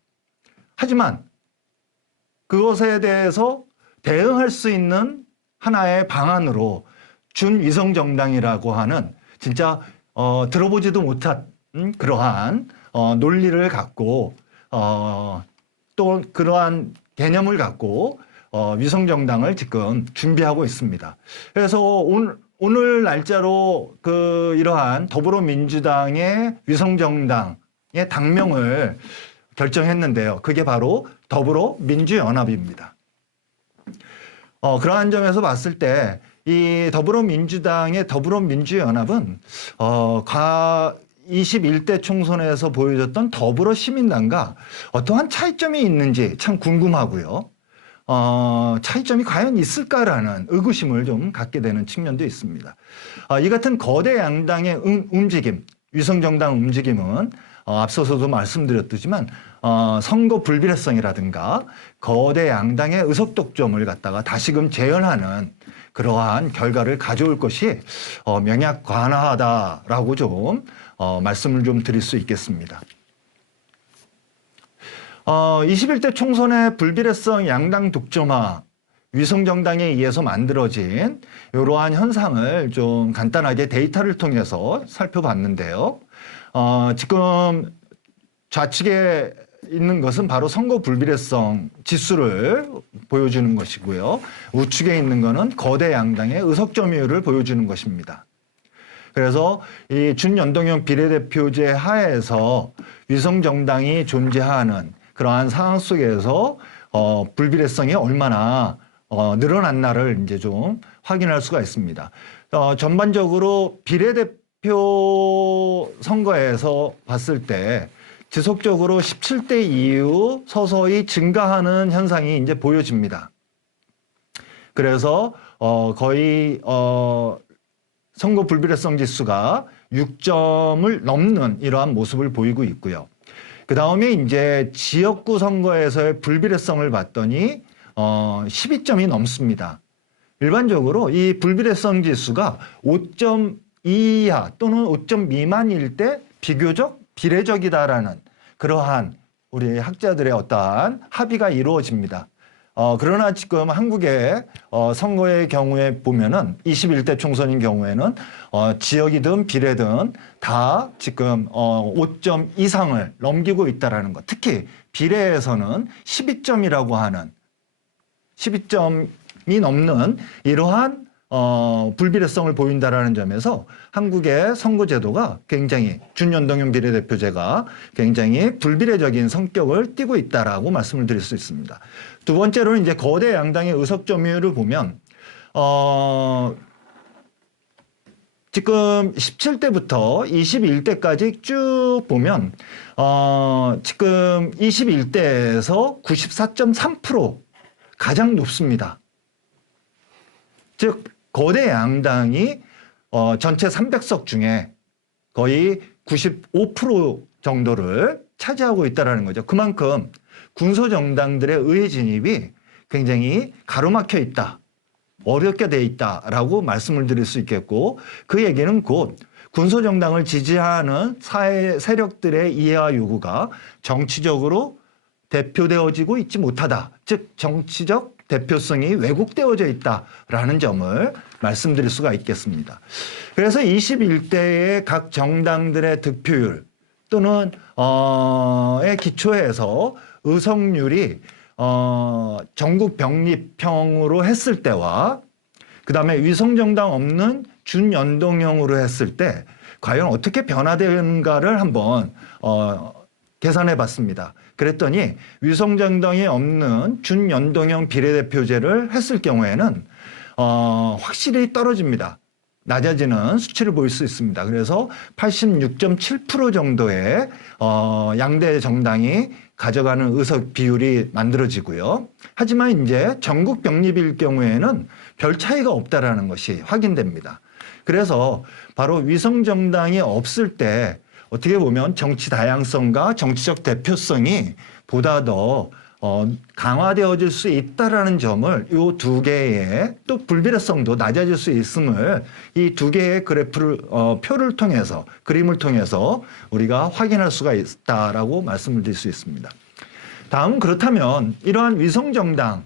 하지만 그것에 대해서 대응할 수 있는 하나의 방안으로 준위성정당이라고 하는 진짜 들어보지도 못한 그러한 논리를 갖고 또 그러한 개념을 갖고 위성정당을 지금 준비하고 있습니다. 그래서 오늘 날짜로 이러한 더불어민주당의 위성정당의 당명을 결정했는데요. 그게 바로 더불어민주연합입니다. 그러한 점에서 봤을 때 이 더불어민주당의 더불어민주연합은 21대 총선에서 보여줬던 더불어시민당과 어떠한 차이점이 있는지 참 궁금하고요. 차이점이 과연 있을까라는 의구심을 좀 갖게 되는 측면도 있습니다. 이 같은 거대 양당의 움직임, 위성정당 움직임은 앞서서도 말씀드렸지만 선거 불비례성이라든가 거대 양당의 의석 독점을 갖다가 다시금 재현하는 그러한 결과를 가져올 것이 명약관화하다라고 좀 말씀을 좀 드릴 수 있겠습니다. 21대 총선의 불비례성 양당 독점화, 위성정당에 의해서 만들어진 이러한 현상을 좀 간단하게 데이터를 통해서 살펴봤는데요. 지금 좌측에 있는 것은 바로 선거 불비례성 지수를 보여주는 것이고요. 우측에 있는 것은 거대 양당의 의석 점유율을 보여주는 것입니다. 그래서 이 준연동형 비례대표제 하에서 위성정당이 존재하는 그러한 상황 속에서 불비례성이 얼마나 늘어났나를 이제 좀 확인할 수가 있습니다. 전반적으로 비례대표 선거에서 봤을 때 지속적으로 17대 이후 서서히 증가하는 현상이 이제 보여집니다. 그래서 거의 선거 불비례성 지수가 6점을 넘는 이러한 모습을 보이고 있고요. 그 다음에 이제 지역구 선거에서의 불비례성을 봤더니 12점이 넘습니다. 일반적으로 이 불비례성 지수가 5점 이하 또는 5점 미만일 때 비교적 비례적이다라는 그러한 우리 학자들의 어떠한 합의가 이루어집니다. 그러나 지금 한국의 선거의 경우에 보면은 21대 총선인 경우에는 지역이든 비례든 다 지금 5점 이상을 넘기고 있다라는 것. 특히 비례에서는 12점이라고 하는 12점이 넘는 이러한 불비례성을 보인다라는 점에서 한국의 선거제도가 굉장히 준연동형 비례대표제가 굉장히 불비례적인 성격을 띠고 있다라고 말씀을 드릴 수 있습니다. 두 번째로는 이제 거대 양당의 의석 점유율을 보면 지금 17대부터 21대까지 쭉 보면 지금 21대에서 94.3% 가장 높습니다. 즉 거대 양당이 전체 300석 중에 거의 95% 정도를 차지하고 있다는 거죠. 그만큼 군소정당들의 의회 진입이 굉장히 가로막혀 있다. 어렵게 돼 있다라고 말씀을 드릴 수 있겠고 그 얘기는 곧 군소정당을 지지하는 사회 세력들의 이해와 요구가 정치적으로 대표되어지고 있지 못하다. 즉 정치적 대표성이 왜곡되어져 있다라는 점을 말씀드릴 수가 있겠습니다. 그래서 21대의 각 정당들의 득표율 또는 에 기초해서 의석률이 전국 병립형으로 했을 때와 그다음에 위성정당 없는 준연동형으로 했을 때 과연 어떻게 변화되는가를 한번 계산해 봤습니다. 그랬더니 위성정당이 없는 준연동형 비례대표제를 했을 경우에는 확실히 떨어집니다. 낮아지는 수치를 보일 수 있습니다. 그래서 86.7% 정도의 양대 정당이 가져가는 의석 비율이 만들어지고요. 하지만 이제 전국 병립일 경우에는 별 차이가 없다라는 것이 확인됩니다. 그래서 바로 위성정당이 없을 때 어떻게 보면 정치 다양성과 정치적 대표성이 보다 더 강화되어질 수 있다라는 점을 이 두 개의 또 불비례성도 낮아질 수 있음을 이 두 개의 그래프를 표를 통해서 그림을 통해서 우리가 확인할 수가 있다라고 말씀을 드릴 수 있습니다. 다음 그렇다면 이러한 위성정당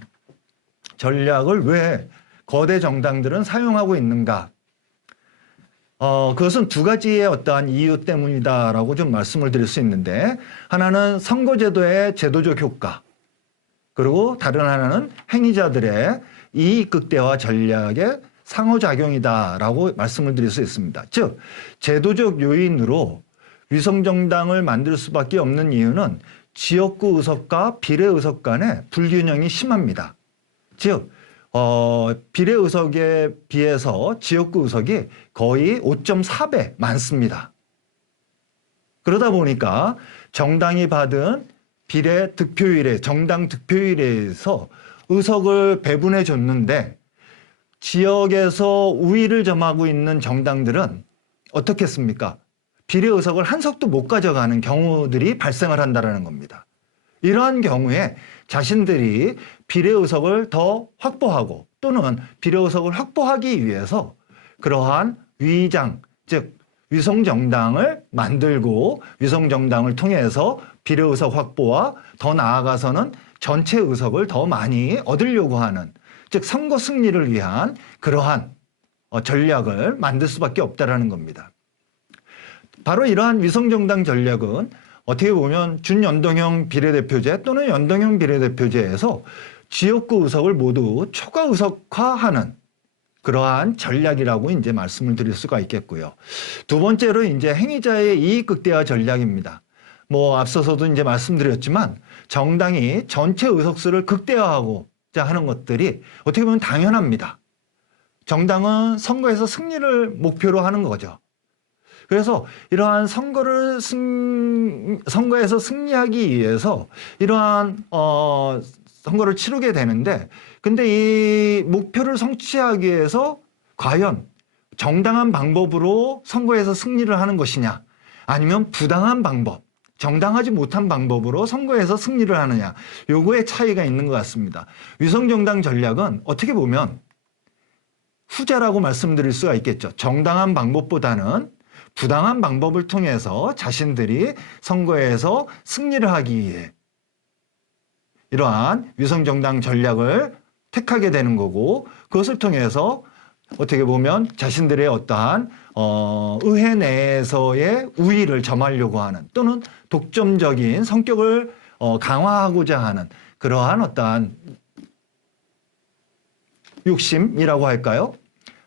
전략을 왜 거대 정당들은 사용하고 있는가? 그것은 두 가지의 어떠한 이유 때문이다라고 좀 말씀을 드릴 수 있는데 하나는 선거제도의 제도적 효과 그리고 다른 하나는 행위자들의 이익 극대화 전략의 상호작용이다라고 말씀을 드릴 수 있습니다. 즉 제도적 요인으로 위성정당을 만들 수밖에 없는 이유는 지역구 의석과 비례 의석 간의 불균형이 심합니다. 즉 비례 의석에 비해서 지역구 의석이 거의 5.4배 많습니다. 그러다 보니까 정당이 받은 비례 득표율에 정당 득표율에서 의석을 배분해 줬는데 지역에서 우위를 점하고 있는 정당들은 어떻겠습니까? 비례 의석을 한 석도 못 가져가는 경우들이 발생을 한다는 겁니다. 이러한 경우에 자신들이 비례 의석을 더 확보하고 또는 비례 의석을 확보하기 위해서 그러한 위장, 즉 위성정당을 만들고 위성정당을 통해서 비례 의석 확보와 더 나아가서는 전체 의석을 더 많이 얻으려고 하는 즉 선거 승리를 위한 그러한 전략을 만들 수밖에 없다라는 겁니다. 바로 이러한 위성정당 전략은 어떻게 보면 준연동형 비례대표제 또는 연동형 비례대표제에서 지역구 의석을 모두 초과 의석화하는 그러한 전략이라고 이제 말씀을 드릴 수가 있겠고요. 두 번째로 이제 행위자의 이익 극대화 전략입니다. 앞서서도 이제 말씀드렸지만 정당이 전체 의석수를 극대화하고자 하는 것들이 어떻게 보면 당연합니다. 정당은 선거에서 승리를 목표로 하는 거죠. 그래서 이러한 선거에서 승리하기 위해서 이러한 선거를 치르게 되는데 근데 이 목표를 성취하기 위해서 과연 정당한 방법으로 선거에서 승리를 하는 것이냐 아니면 부당한 방법 정당하지 못한 방법으로 선거에서 승리를 하느냐 요거의 차이가 있는 것 같습니다. 위성정당 전략은 어떻게 보면 후자라고 말씀드릴 수가 있겠죠. 정당한 방법보다는 부당한 방법을 통해서 자신들이 선거에서 승리를 하기 위해 이러한 위성정당 전략을 택하게 되는 거고 그것을 통해서 어떻게 보면 자신들의 어떠한 의회 내에서의 우위를 점하려고 하는 또는 독점적인 성격을 강화하고자 하는 그러한 어떠한 욕심이라고 할까요?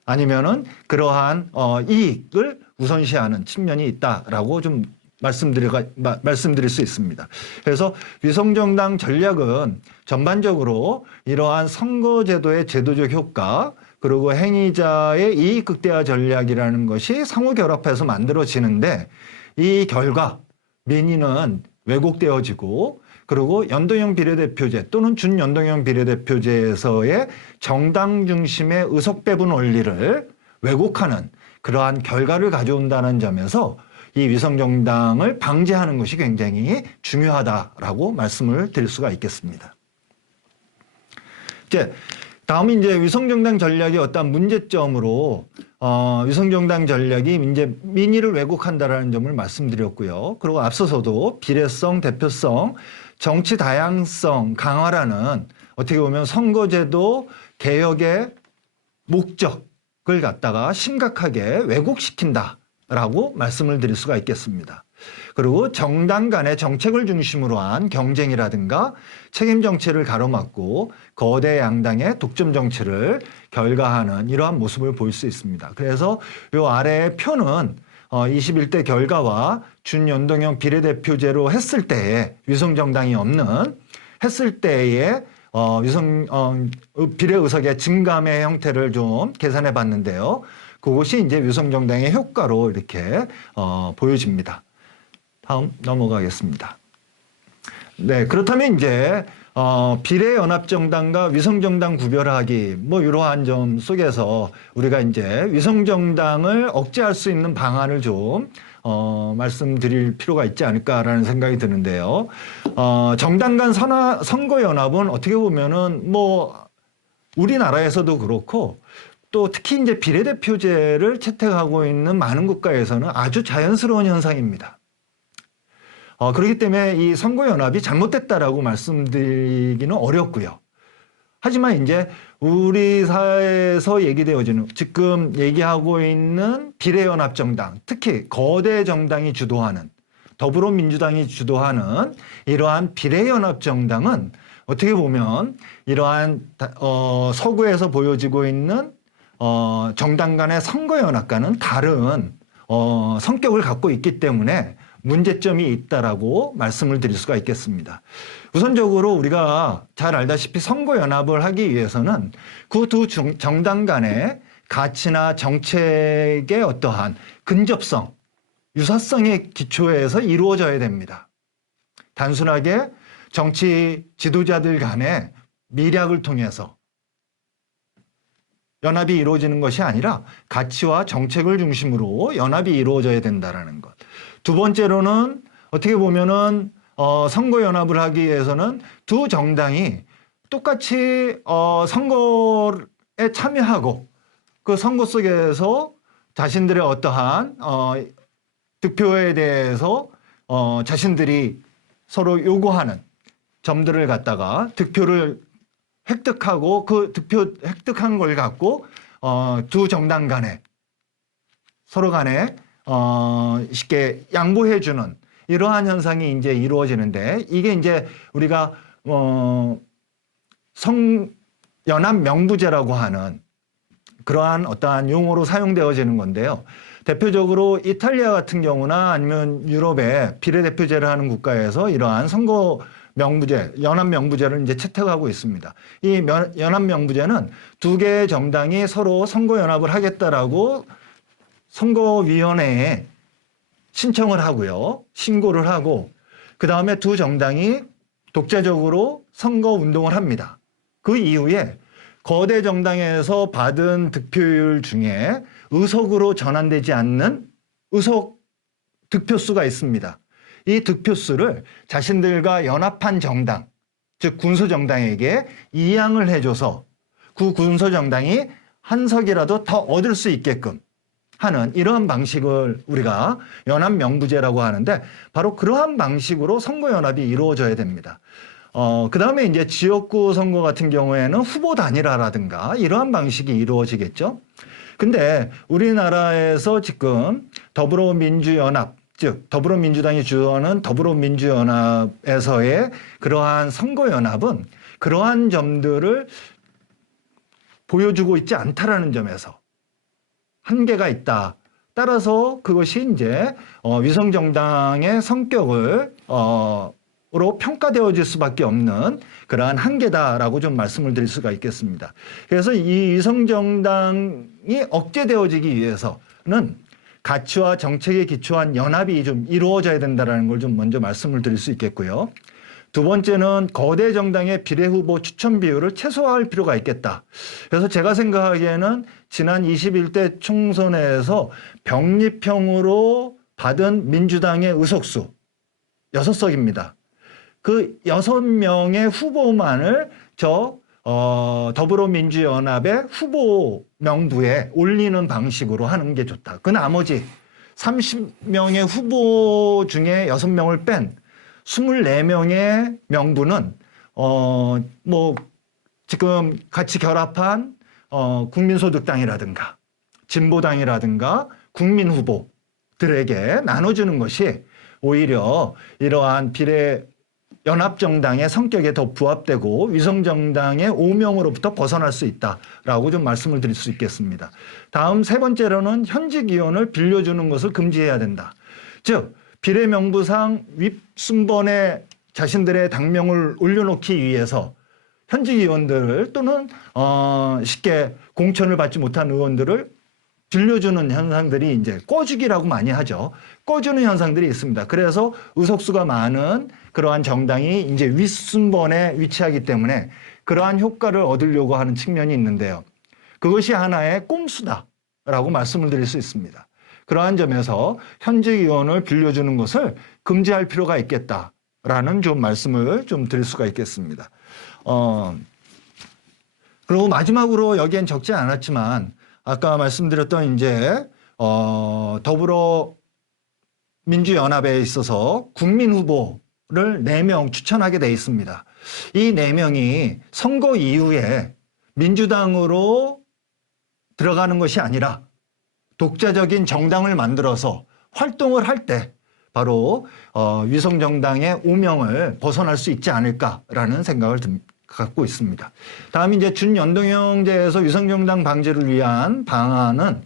아니면은 그러한 이익을 우선시하는 측면이 있다라고 좀 말씀드릴 수 있습니다. 그래서 위성정당 전략은 전반적으로 이러한 선거제도의 제도적 효과 그리고 행위자의 이익 극대화 전략이라는 것이 상호 결합해서 만들어지는데 이 결과 민의는 왜곡되어지고 그리고 연동형 비례대표제 또는 준연동형 비례대표제에서의 정당 중심의 의석 배분 원리를 왜곡하는 그러한 결과를 가져온다는 점에서 이 위성정당을 방지하는 것이 굉장히 중요하다라고 말씀을 드릴 수가 있겠습니다. 이제 다음은 이제 위성정당 전략의 어떤 문제점으로 위성정당 전략이 이제 민의를 왜곡한다라는 점을 말씀드렸고요. 그리고 앞서서도 비례성, 대표성, 정치 다양성 강화라는 어떻게 보면 선거제도 개혁의 목적을 갖다가 심각하게 왜곡시킨다라고 말씀을 드릴 수가 있겠습니다. 그리고 정당 간의 정책을 중심으로 한 경쟁이라든가 책임 정치를 가로막고 거대 양당의 독점 정치를 결가하는 이러한 모습을 보일 수 있습니다. 그래서 이 아래의 표는 21대 결과와 준연동형 비례대표제로 했을 때에 위성정당이 없는 했을 때의 비례 의석의 증감의 형태를 좀 계산해 봤는데요. 그것이 이제 위성정당의 효과로 이렇게 보여집니다. 다음 넘어가겠습니다. 네, 그렇다면 이제 비례연합정당과 위성정당 구별하기 뭐 이러한 점 속에서 우리가 이제 위성정당을 억제할 수 있는 방안을 좀 말씀드릴 필요가 있지 않을까라는 생각이 드는데요. 정당 간 선거연합은 어떻게 보면은 뭐 우리나라에서도 그렇고 또 특히 이제 비례대표제를 채택하고 있는 많은 국가에서는 아주 자연스러운 현상입니다. 그렇기 때문에 이 선거연합이 잘못됐다라고 말씀드리기는 어렵고요. 하지만 이제 우리 사회에서 얘기되어지는 지금 얘기하고 있는 비례연합정당, 특히 거대 정당이 주도하는 더불어민주당이 주도하는 이러한 비례연합정당은 어떻게 보면 이러한 서구에서 보여지고 있는 정당 간의 선거연합과는 다른 성격을 갖고 있기 때문에 문제점이 있다라고 말씀을 드릴 수가 있겠습니다. 우선적으로 우리가 잘 알다시피 선거연합을 하기 위해서는 그 두 정당 간의 가치나 정책의 어떠한 근접성, 유사성의 기초에서 이루어져야 됩니다. 단순하게 정치 지도자들 간의 밀약을 통해서 연합이 이루어지는 것이 아니라 가치와 정책을 중심으로 연합이 이루어져야 된다는 것. 두 번째로는 어떻게 보면은 선거연합을 하기 위해서는 두 정당이 똑같이 선거에 참여하고 그 선거 속에서 자신들의 어떠한 득표에 대해서 자신들이 서로 요구하는 점들을 갖다가 득표를 획득하고 그 득표 획득한 걸 갖고 두 정당 간에 서로 간에 쉽게 양보해주는 이러한 현상이 이제 이루어지는데 이게 이제 우리가 연합 명부제라고 하는 그러한 어떠한 용어로 사용되어지는 건데요. 대표적으로 이탈리아 같은 경우나 아니면 유럽의 비례대표제를 하는 국가에서 이러한 선거 명부제, 연합 명부제를 이제 채택하고 있습니다. 이 연합 명부제는 두 개의 정당이 서로 선거 연합을 하겠다라고 선거위원회에 신청을 하고요. 신고를 하고 그 다음에 두 정당이 독자적으로 선거 운동을 합니다. 그 이후에 거대 정당에서 받은 득표율 중에 의석으로 전환되지 않는 의석 득표수가 있습니다. 이 득표수를 자신들과 연합한 정당, 즉 군소정당에게 이양을 해줘서 그 군소정당이 한 석이라도 더 얻을 수 있게끔 하는 이러한 방식을 우리가 연합명부제라고 하는데 바로 그러한 방식으로 선거연합이 이루어져야 됩니다. 그다음에 이제 지역구 선거 같은 경우에는 후보 단일화라든가 이러한 방식이 이루어지겠죠. 근데 우리나라에서 지금 더불어민주연합, 즉 더불어민주당이 주도하는 더불어민주연합에서의 그러한 선거연합은 그러한 점들을 보여주고 있지 않다라는 점에서 한계가 있다. 따라서 그것이 이제 위성정당의 성격을 으로 평가되어질 수밖에 없는 그러한 한계다라고 좀 말씀을 드릴 수가 있겠습니다. 그래서 이 위성정당이 억제되어지기 위해서는 가치와 정책에 기초한 연합이 좀 이루어져야 된다는 걸 좀 먼저 말씀을 드릴 수 있겠고요. 두 번째는 거대 정당의 비례 후보 추천 비율을 최소화할 필요가 있겠다. 그래서 제가 생각하기에는 지난 21대 총선에서 병립형으로 받은 민주당의 의석수 6석입니다. 그 6명의 후보만을 더불어민주연합의 후보 명부에 올리는 방식으로 하는 게 좋다. 그 나머지 30명의 후보 중에 6명을 뺀 24명의 명부는 지금 같이 결합한 국민소득당이라든가 진보당이라든가 국민후보들에게 나눠주는 것이 오히려 이러한 비례 연합정당의 성격에 더 부합되고 위성정당의 오명으로부터 벗어날 수 있다라고 좀 말씀을 드릴 수 있겠습니다. 다음 세 번째로는 현직 의원을 빌려주는 것을 금지해야 된다. 즉 비례명부상 윗순번에 자신들의 당명을 올려놓기 위해서 현직 의원들을 또는 쉽게 공천을 받지 못한 의원들을 빌려주는 현상들이 이제 꿔주기라고 많이 하죠. 꿔주는 현상들이 있습니다. 그래서 의석수가 많은 그러한 정당이 이제 윗순번에 위치하기 때문에 그러한 효과를 얻으려고 하는 측면이 있는데요. 그것이 하나의 꼼수다라고 말씀을 드릴 수 있습니다. 그러한 점에서 현직 의원을 빌려주는 것을 금지할 필요가 있겠다라는 좀 말씀을 좀 드릴 수가 있겠습니다. 그리고 마지막으로 여기엔 적지 않았지만 아까 말씀드렸던 이제 더불어민주연합에 있어서 국민 후보를 4명 추천하게 돼 있습니다. 이 4명이 선거 이후에 민주당으로 들어가는 것이 아니라 독자적인 정당을 만들어서 활동을 할 때 바로 위성정당의 오명을 벗어날 수 있지 않을까라는 생각을 갖고 있습니다. 다음 이제 준연동형제에서 위성정당 방지를 위한 방안은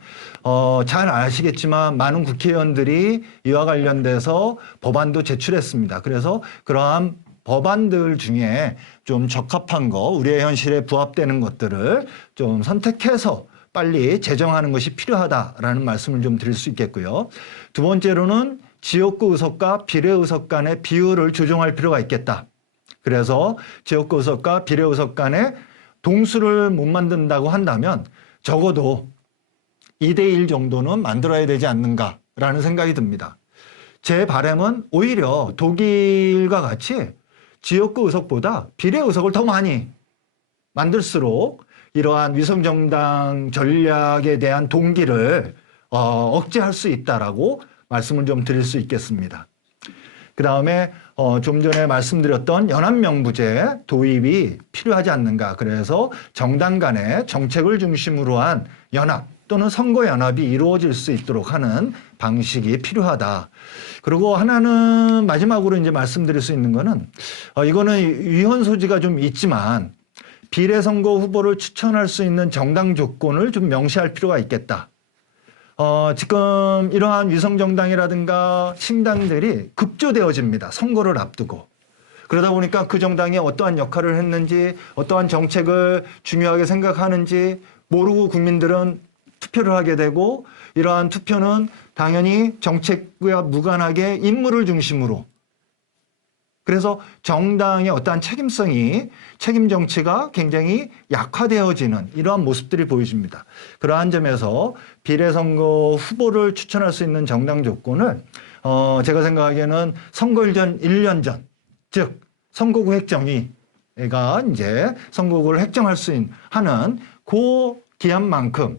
잘 아시겠지만 많은 국회의원들이 이와 관련돼서 법안도 제출했습니다. 그래서 그러한 법안들 중에 좀 적합한 거, 우리의 현실에 부합되는 것들을 좀 선택해서 빨리 제정하는 것이 필요하다라는 말씀을 좀 드릴 수 있겠고요. 두 번째로는 지역구 의석과 비례 의석 간의 비율을 조정할 필요가 있겠다. 그래서 지역구 의석과 비례 의석 간의 동수를 못 만든다고 한다면 적어도 2대1 정도는 만들어야 되지 않는가라는 생각이 듭니다. 제 바람은 오히려 독일과 같이 지역구 의석보다 비례 의석을 더 많이 만들수록 이러한 위성정당 전략에 대한 동기를 억제할 수 있다라고 말씀을 좀 드릴 수 있겠습니다. 그 다음에 좀 전에 말씀드렸던 연합명부제 도입이 필요하지 않는가. 그래서 정당 간의 정책을 중심으로 한 연합 또는 선거연합이 이루어질 수 있도록 하는 방식이 필요하다. 그리고 하나는 마지막으로 이제 말씀드릴 수 있는 거는 이거는 위헌 소지가 좀 있지만 비례선거 후보를 추천할 수 있는 정당 조건을 좀 명시할 필요가 있겠다. 지금 이러한 위성정당이라든가 신당들이 급조되어집니다. 선거를 앞두고. 그러다 보니까 그 정당이 어떠한 역할을 했는지, 어떠한 정책을 중요하게 생각하는지 모르고 국민들은 투표를 하게 되고, 이러한 투표는 당연히 정책과 무관하게 인물을 중심으로, 그래서 정당의 어떠한 책임 정치가 굉장히 약화되어지는 이러한 모습들이 보여집니다. 그러한 점에서 비례선거 후보를 추천할 수 있는 정당 조건을 제가 생각하기에는 선거일 전 1년 전, 즉 선거구 획정위가 이제 선거구를 획정할 수 있는 하는 그 기한만큼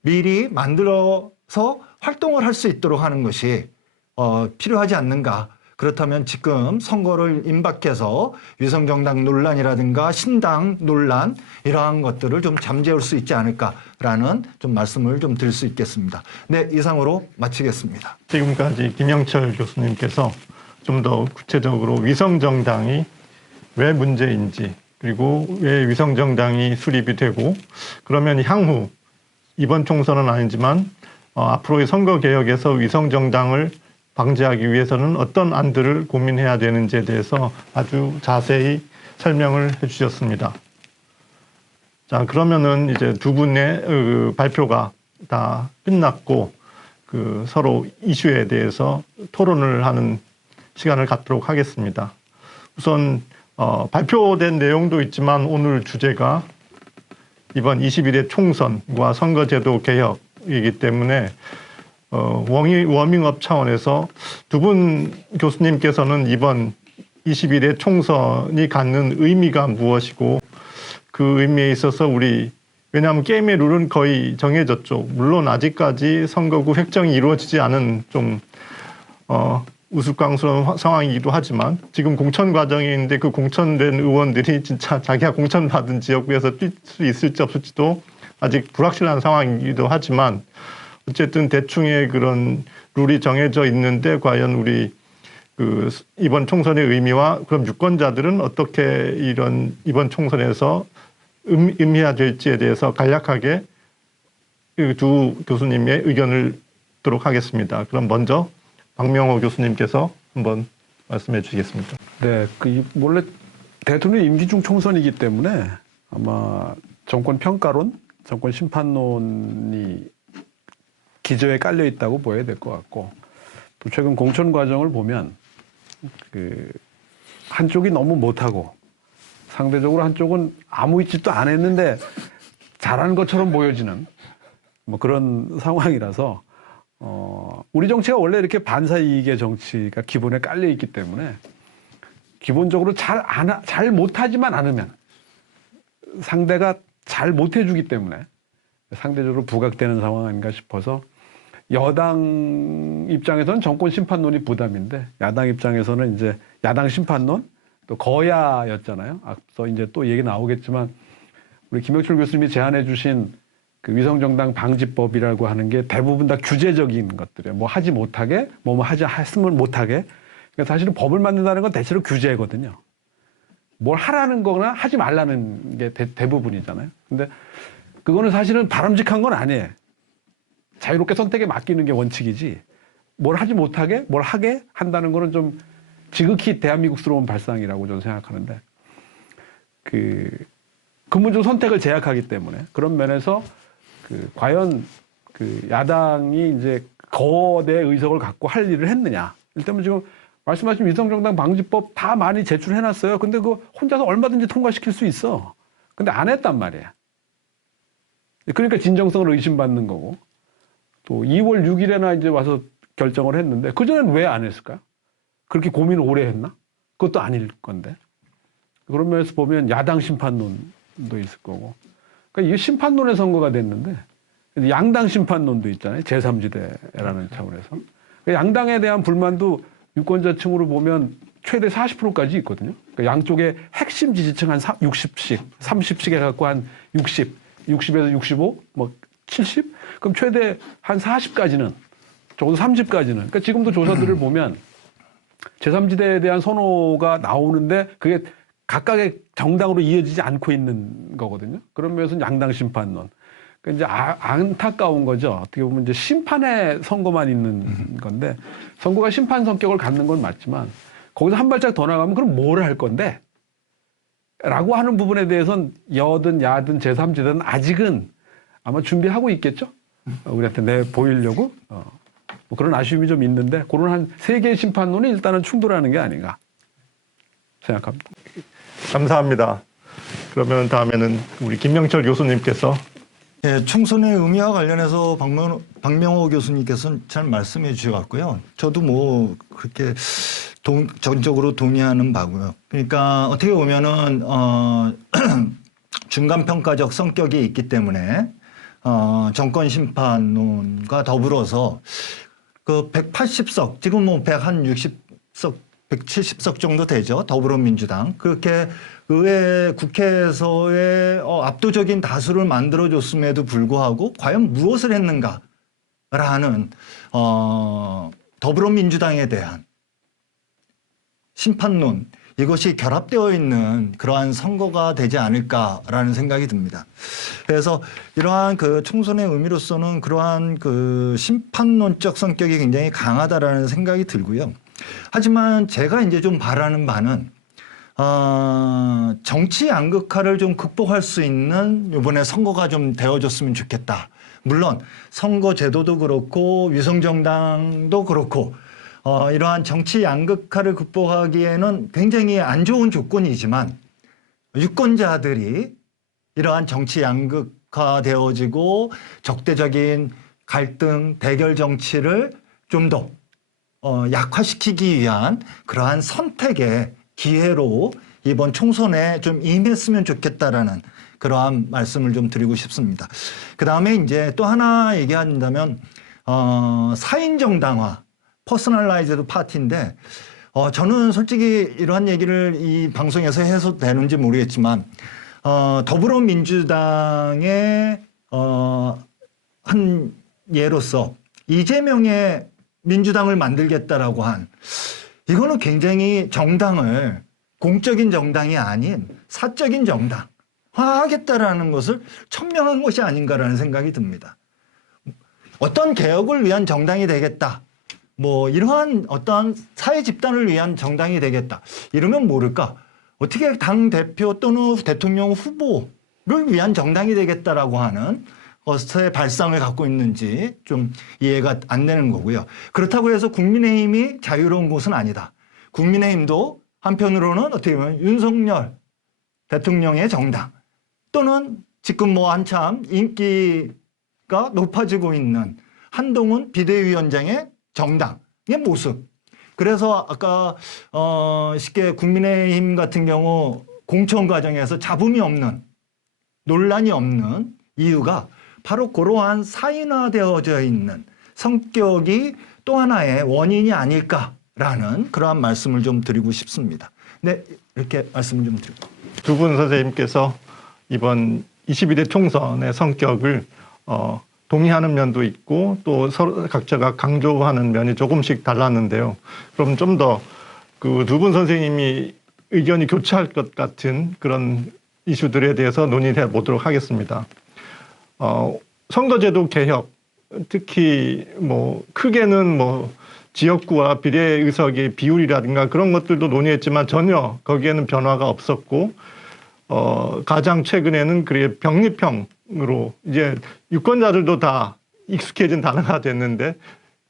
미리 만들어서 활동을 할 수 있도록 하는 것이 필요하지 않는가. 그렇다면 지금 선거를 임박해서 위성정당 논란이라든가 신당 논란 이러한 것들을 좀 잠재울 수 있지 않을까라는 좀 말씀을 좀 드릴 수 있겠습니다. 네, 이상으로 마치겠습니다. 지금까지 김영철 교수님께서 좀 더 구체적으로 위성정당이 왜 문제인지, 그리고 왜 위성정당이 수립이 되고, 그러면 향후 이번 총선은 아니지만 앞으로의 선거 개혁에서 위성정당을 방지하기 위해서는 어떤 안들을 고민해야 되는지에 대해서 아주 자세히 설명을 해주셨습니다. 자, 그러면은 이제 두 분의 발표가 다 끝났고 서로 이슈에 대해서 토론을 하는 시간을 갖도록 하겠습니다. 우선 발표된 내용도 있지만 오늘 주제가 이번 21대 총선과 선거제도 개혁이기 때문에 워밍업 차원에서 두 분 교수님께서는 이번 21대 총선이 갖는 의미가 무엇이고, 그 의미에 있어서 왜냐하면 게임의 룰은 거의 정해졌죠. 물론 아직까지 선거구 획정이 이루어지지 않은 좀 우스꽝스러운 상황이기도 하지만, 지금 공천 과정에 있는데 그 공천된 의원들이 진짜 자기가 공천받은 지역구에서 뛸 수 있을지 없을지도 아직 불확실한 상황이기도 하지만, 어쨌든 대충의 그런 룰이 정해져 있는데 과연 이번 총선의 의미와 그럼 유권자들은 어떻게 이번 총선에서 의미해야 될지에 대해서 간략하게 두 교수님의 의견을 듣도록 하겠습니다. 그럼 먼저 박명호 교수님께서 한번 말씀해 주시겠습니까? 네, 원래 대통령 임기 중 총선이기 때문에 아마 정권 평가론, 정권 심판론이 기저에 깔려 있다고 보여야 될 것 같고, 또 최근 공천 과정을 보면 한쪽이 너무 못하고 상대적으로 한쪽은 아무 짓도 안 했는데 잘하는 것처럼 보여지는 뭐 그런 상황이라서 우리 정치가 원래 이렇게 반사이익의 정치가 기본에 깔려 있기 때문에 기본적으로 잘 못하지만 않으면 상대가 잘 못해주기 때문에 상대적으로 부각되는 상황 아닌가 싶어서, 여당 입장에서는 정권 심판론이 부담인데 야당 입장에서는 이제 야당 심판론, 또 거야였잖아요. 앞서 이제 또 얘기 나오겠지만 우리 김영철 교수님이 제안해 주신 그 위성정당 방지법이라고 하는 게 대부분 다 규제적인 것들이에요. 뭐 하지 못하게, 했으면 못하게. 그러니까 사실은 법을 만든다는 건 대체로 규제거든요. 뭘 하라는 거나 하지 말라는 게 대부분이잖아요. 근데 그거는 사실은 바람직한 건 아니에요. 자유롭게 선택에 맡기는 게 원칙이지, 뭘 하지 못하게, 뭘 하게 한다는 거는 좀 지극히 대한민국스러운 발상이라고 저는 생각하는데, 근본적으로 선택을 제약하기 때문에 그런 면에서 과연 야당이 이제 거대 의석을 갖고 할 일을 했느냐. 일단 지금 말씀하신 위성정당 방지법 다 많이 제출해놨어요. 근데 그거 혼자서 얼마든지 통과시킬 수 있어. 근데 안 했단 말이에요. 그러니까 진정성을 의심받는 거고, 또 2월 6일에나 이제 와서 결정을 했는데 그전엔 왜 안 했을까요? 그렇게 고민을 오래 했나? 그것도 아닐 건데. 그런 면에서 보면 야당 심판론도 있을 거고. 그러니까 이게 심판론의 선거가 됐는데, 양당 심판론도 있잖아요. 제3지대라는 차원에서. 그러니까 양당에 대한 불만도 유권자층으로 보면 최대 40%까지 있거든요. 그러니까 양쪽의 핵심 지지층 한 60씩, 30씩 해갖고 한 60에서 65, 뭐 70? 그럼 최대 한 40까지는, 적어도 30까지는. 그러니까 지금도 조사들을 보면 제3지대에 대한 선호가 나오는데 그게 각각의 정당으로 이어지지 않고 있는 거거든요. 그런 면에서 양당 심판론. 그러니까 이제 안타까운 거죠. 어떻게 보면 이제 심판의 선거만 있는 건데, 선거가 심판 성격을 갖는 건 맞지만 거기서 한 발짝 더 나가면 그럼 뭘 할 건데? 라고 하는 부분에 대해서는 여든 야든 제3지대는 아직은 아마 준비하고 있겠죠? 우리한테 보이려고. 뭐 그런 아쉬움이 좀 있는데, 그런 한 3개의 심판론이 일단은 충돌하는 게 아닌가 생각합니다. 감사합니다. 그러면 다음에는 우리 김명철 교수님께서. 네, 총선의 의미와 관련해서 박명호 교수님께서는 잘 말씀해 주셔갖고요. 저도 뭐 그렇게 전적으로 동의하는 바고요. 그러니까 어떻게 보면은 중간평가적 성격이 있기 때문에 정권 심판론과 더불어서 그 180석, 지금 뭐 160석 170석 정도 되죠. 더불어민주당. 그렇게 의회 국회에서의 압도적인 다수를 만들어줬음에도 불구하고 과연 무엇을 했는가라는 더불어민주당에 대한 심판론, 이것이 결합되어 있는 그러한 선거가 되지 않을까라는 생각이 듭니다. 그래서 이러한 그 총선의 의미로서는 그러한 그 심판론적 성격이 굉장히 강하다라는 생각이 들고요. 하지만 제가 이제 좀 바라는 바는 정치 양극화를 좀 극복할 수 있는 이번에 선거가 좀 되어줬으면 좋겠다. 물론 선거 제도도 그렇고 위성정당도 그렇고 이러한 정치 양극화를 극복하기에는 굉장히 안 좋은 조건이지만 유권자들이 이러한 정치 양극화 되어지고 적대적인 갈등, 대결 정치를 좀 더 약화시키기 위한 그러한 선택의 기회로 이번 총선에 좀 임했으면 좋겠다라는 그러한 말씀을 좀 드리고 싶습니다. 그 다음에 이제 또 하나 얘기한다면 4인 정당화, 퍼스널라이즈드 파티인데 저는 솔직히 이러한 얘기를 이 방송에서 해서 되는지 모르겠지만 더불어민주당의 한 예로서 이재명의 민주당을 만들겠다라고 한 이거는 굉장히 정당을 공적인 정당이 아닌 사적인 정당화하겠다라는 것을 천명한 것이 아닌가라는 생각이 듭니다. 어떤 개혁을 위한 정당이 되겠다. 뭐 이러한 어떠한 사회 집단을 위한 정당이 되겠다. 이러면 모를까? 어떻게 당 대표 또는 대통령 후보를 위한 정당이 되겠다라고 하는 것의 발상을 갖고 있는지 좀 이해가 안 되는 거고요. 그렇다고 해서 국민의힘이 자유로운 곳은 아니다. 국민의힘도 한편으로는 어떻게 보면 윤석열 대통령의 정당 또는 지금 뭐 한참 인기가 높아지고 있는 한동훈 비대위원장의 정당의 모습. 그래서 아까 쉽게 국민의힘 같은 경우 공천 과정에서 잡음이 없는 논란이 없는 이유가 바로 그러한 사인화되어져 있는 성격이 또 하나의 원인이 아닐까라는 그러한 말씀을 좀 드리고 싶습니다. 네, 이렇게 말씀을 좀 드리고. 두 분 선생님께서 이번 22대 총선의 성격을 동의하는 면도 있고 또 서로 각자가 강조하는 면이 조금씩 달랐는데요. 그럼 좀 더 그 두 분 선생님이 의견이 교차할 것 같은 그런 이슈들에 대해서 논의해 보도록 하겠습니다. 선거제도 개혁, 특히 뭐 크게는 뭐 지역구와 비례의석의 비율이라든가 그런 것들도 논의했지만 전혀 거기에는 변화가 없었고 가장 최근에는 그게 병립형으로 이제 유권자들도 다 익숙해진 단어가 됐는데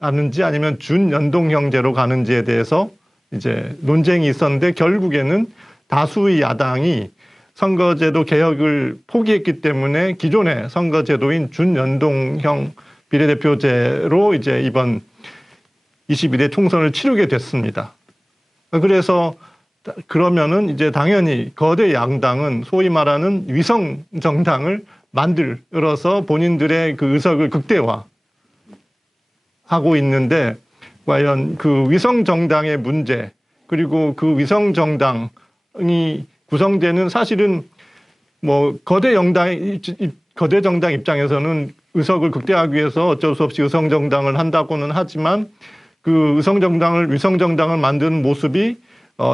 아는지 아니면 준연동형제로 가는지에 대해서 이제 논쟁이 있었는데 결국에는 다수의 야당이 선거제도 개혁을 포기했기 때문에 기존의 선거제도인 준연동형 비례대표제로 이제 이번 22대 총선을 치르게 됐습니다. 그래서 그러면은 이제 당연히 거대 양당은 소위 말하는 위성 정당을 만들어서 본인들의 그 의석을 극대화하고 있는데 과연 그 위성 정당의 문제 그리고 그 위성 정당이 구성되는 사실은 뭐 거대 정당 입장에서는 의석을 극대화하기 위해서 어쩔 수 없이 의성 정당을 한다고는 하지만 그 의성 정당을 위성 정당을 만드는 모습이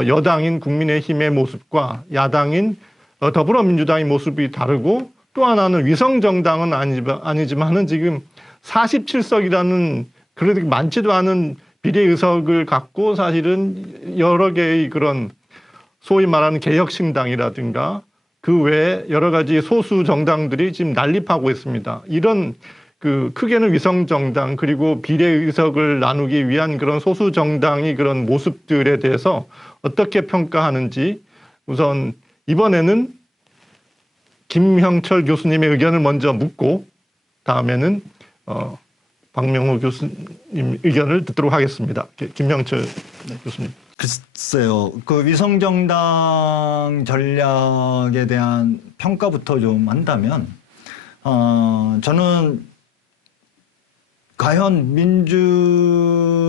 여당인 국민의힘의 모습과 야당인 더불어민주당의 모습이 다르고 또 하나는 위성 정당은 아니지만은 지금 47석이라는 그래도 많지도 않은 비례의석을 갖고 사실은 여러 개의 그런 소위 말하는 개혁신당이라든가 그 외에 여러 가지 소수 정당들이 지금 난립하고 있습니다. 이런 그 크게는 위성정당 그리고 비례의석을 나누기 위한 그런 소수 정당이 그런 모습들에 대해서 어떻게 평가하는지 우선 이번에는 김형철 교수님의 의견을 먼저 묻고 다음에는 박명호 교수님 의견을 듣도록 하겠습니다. 김형철 교수님. 글쎄요. 그 위성정당 전략에 대한 평가부터 좀 한다면 저는 과연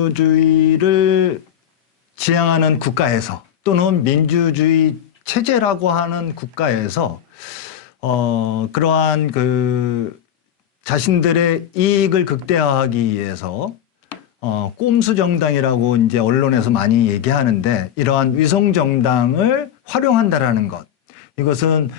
민주주의를 지향하는 국가에서 또는 민주주의 체제라고 하는 국가에서 그러한 그 자신들의 이익을 극대화하기 위해서 꼼수 정당이라고 이제 언론에서 많이 얘기하는데 이러한 위성 정당을 활용한다라는 것. 이것은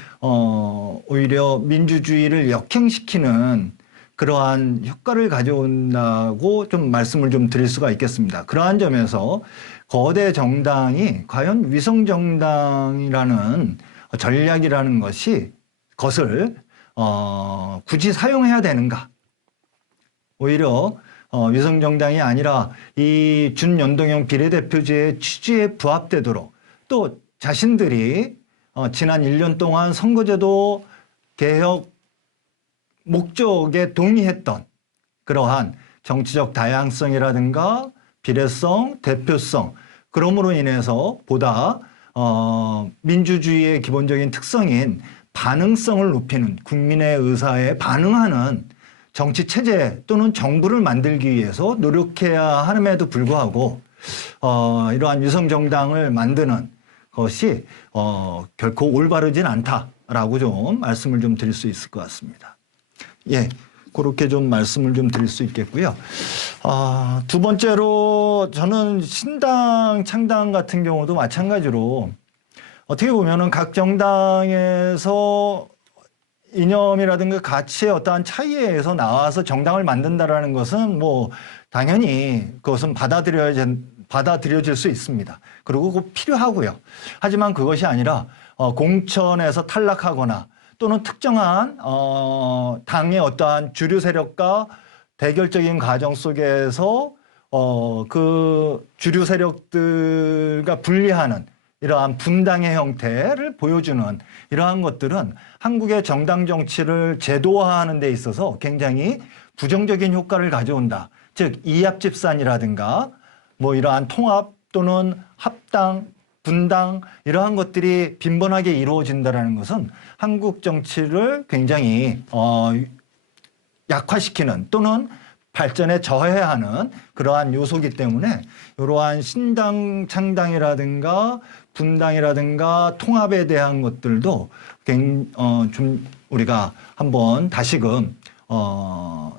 오히려 민주주의를 역행시키는 그러한 효과를 가져온다고 좀 말씀을 좀 드릴 수가 있겠습니다. 그러한 점에서 거대 정당이 과연 위성 정당이라는 전략이라는 것을 굳이 사용해야 되는가? 오히려 위성 정당이 아니라 이 준연동형 비례대표제의 취지에 부합되도록 또 자신들이 지난 1년 동안 선거제도 개혁 목적에 동의했던 그러한 정치적 다양성이라든가 비례성, 대표성 그럼으로 인해서 보다 민주주의의 기본적인 특성인 반응성을 높이는 국민의 의사에 반응하는 정치 체제 또는 정부를 만들기 위해서 노력해야 함에도 불구하고 이러한 위성 정당을 만드는 것이 결코 올바르진 않다라고 좀 말씀을 좀 드릴 수 있을 것 같습니다. 예, 그렇게 좀 말씀을 좀 드릴 수 있겠고요. 두 번째로 저는 신당 창당 같은 경우도 마찬가지로 어떻게 보면은 각 정당에서 이념이라든가 가치의 어떠한 차이에 의해서 나와서 정당을 만든다라는 것은 뭐 당연히 그것은 받아들여질 수 있습니다. 그리고 꼭 필요하고요. 하지만 그것이 아니라 공천에서 탈락하거나 또는 특정한 당의 어떠한 주류 세력과 대결적인 과정 속에서 그 주류 세력들과 분리하는 이러한 분당의 형태를 보여주는 이러한 것들은 한국의 정당 정치를 제도화하는 데 있어서 굉장히 부정적인 효과를 가져온다. 즉 이합집산이라든가 뭐 이러한 통합 또는 합당, 분당 이러한 것들이 빈번하게 이루어진다는 것은 한국 정치를 굉장히 약화시키는 또는 발전에 저해하는 그러한 요소이기 때문에 이러한 신당 창당이라든가 분당이라든가 통합에 대한 것들도 좀 우리가 한번 다시금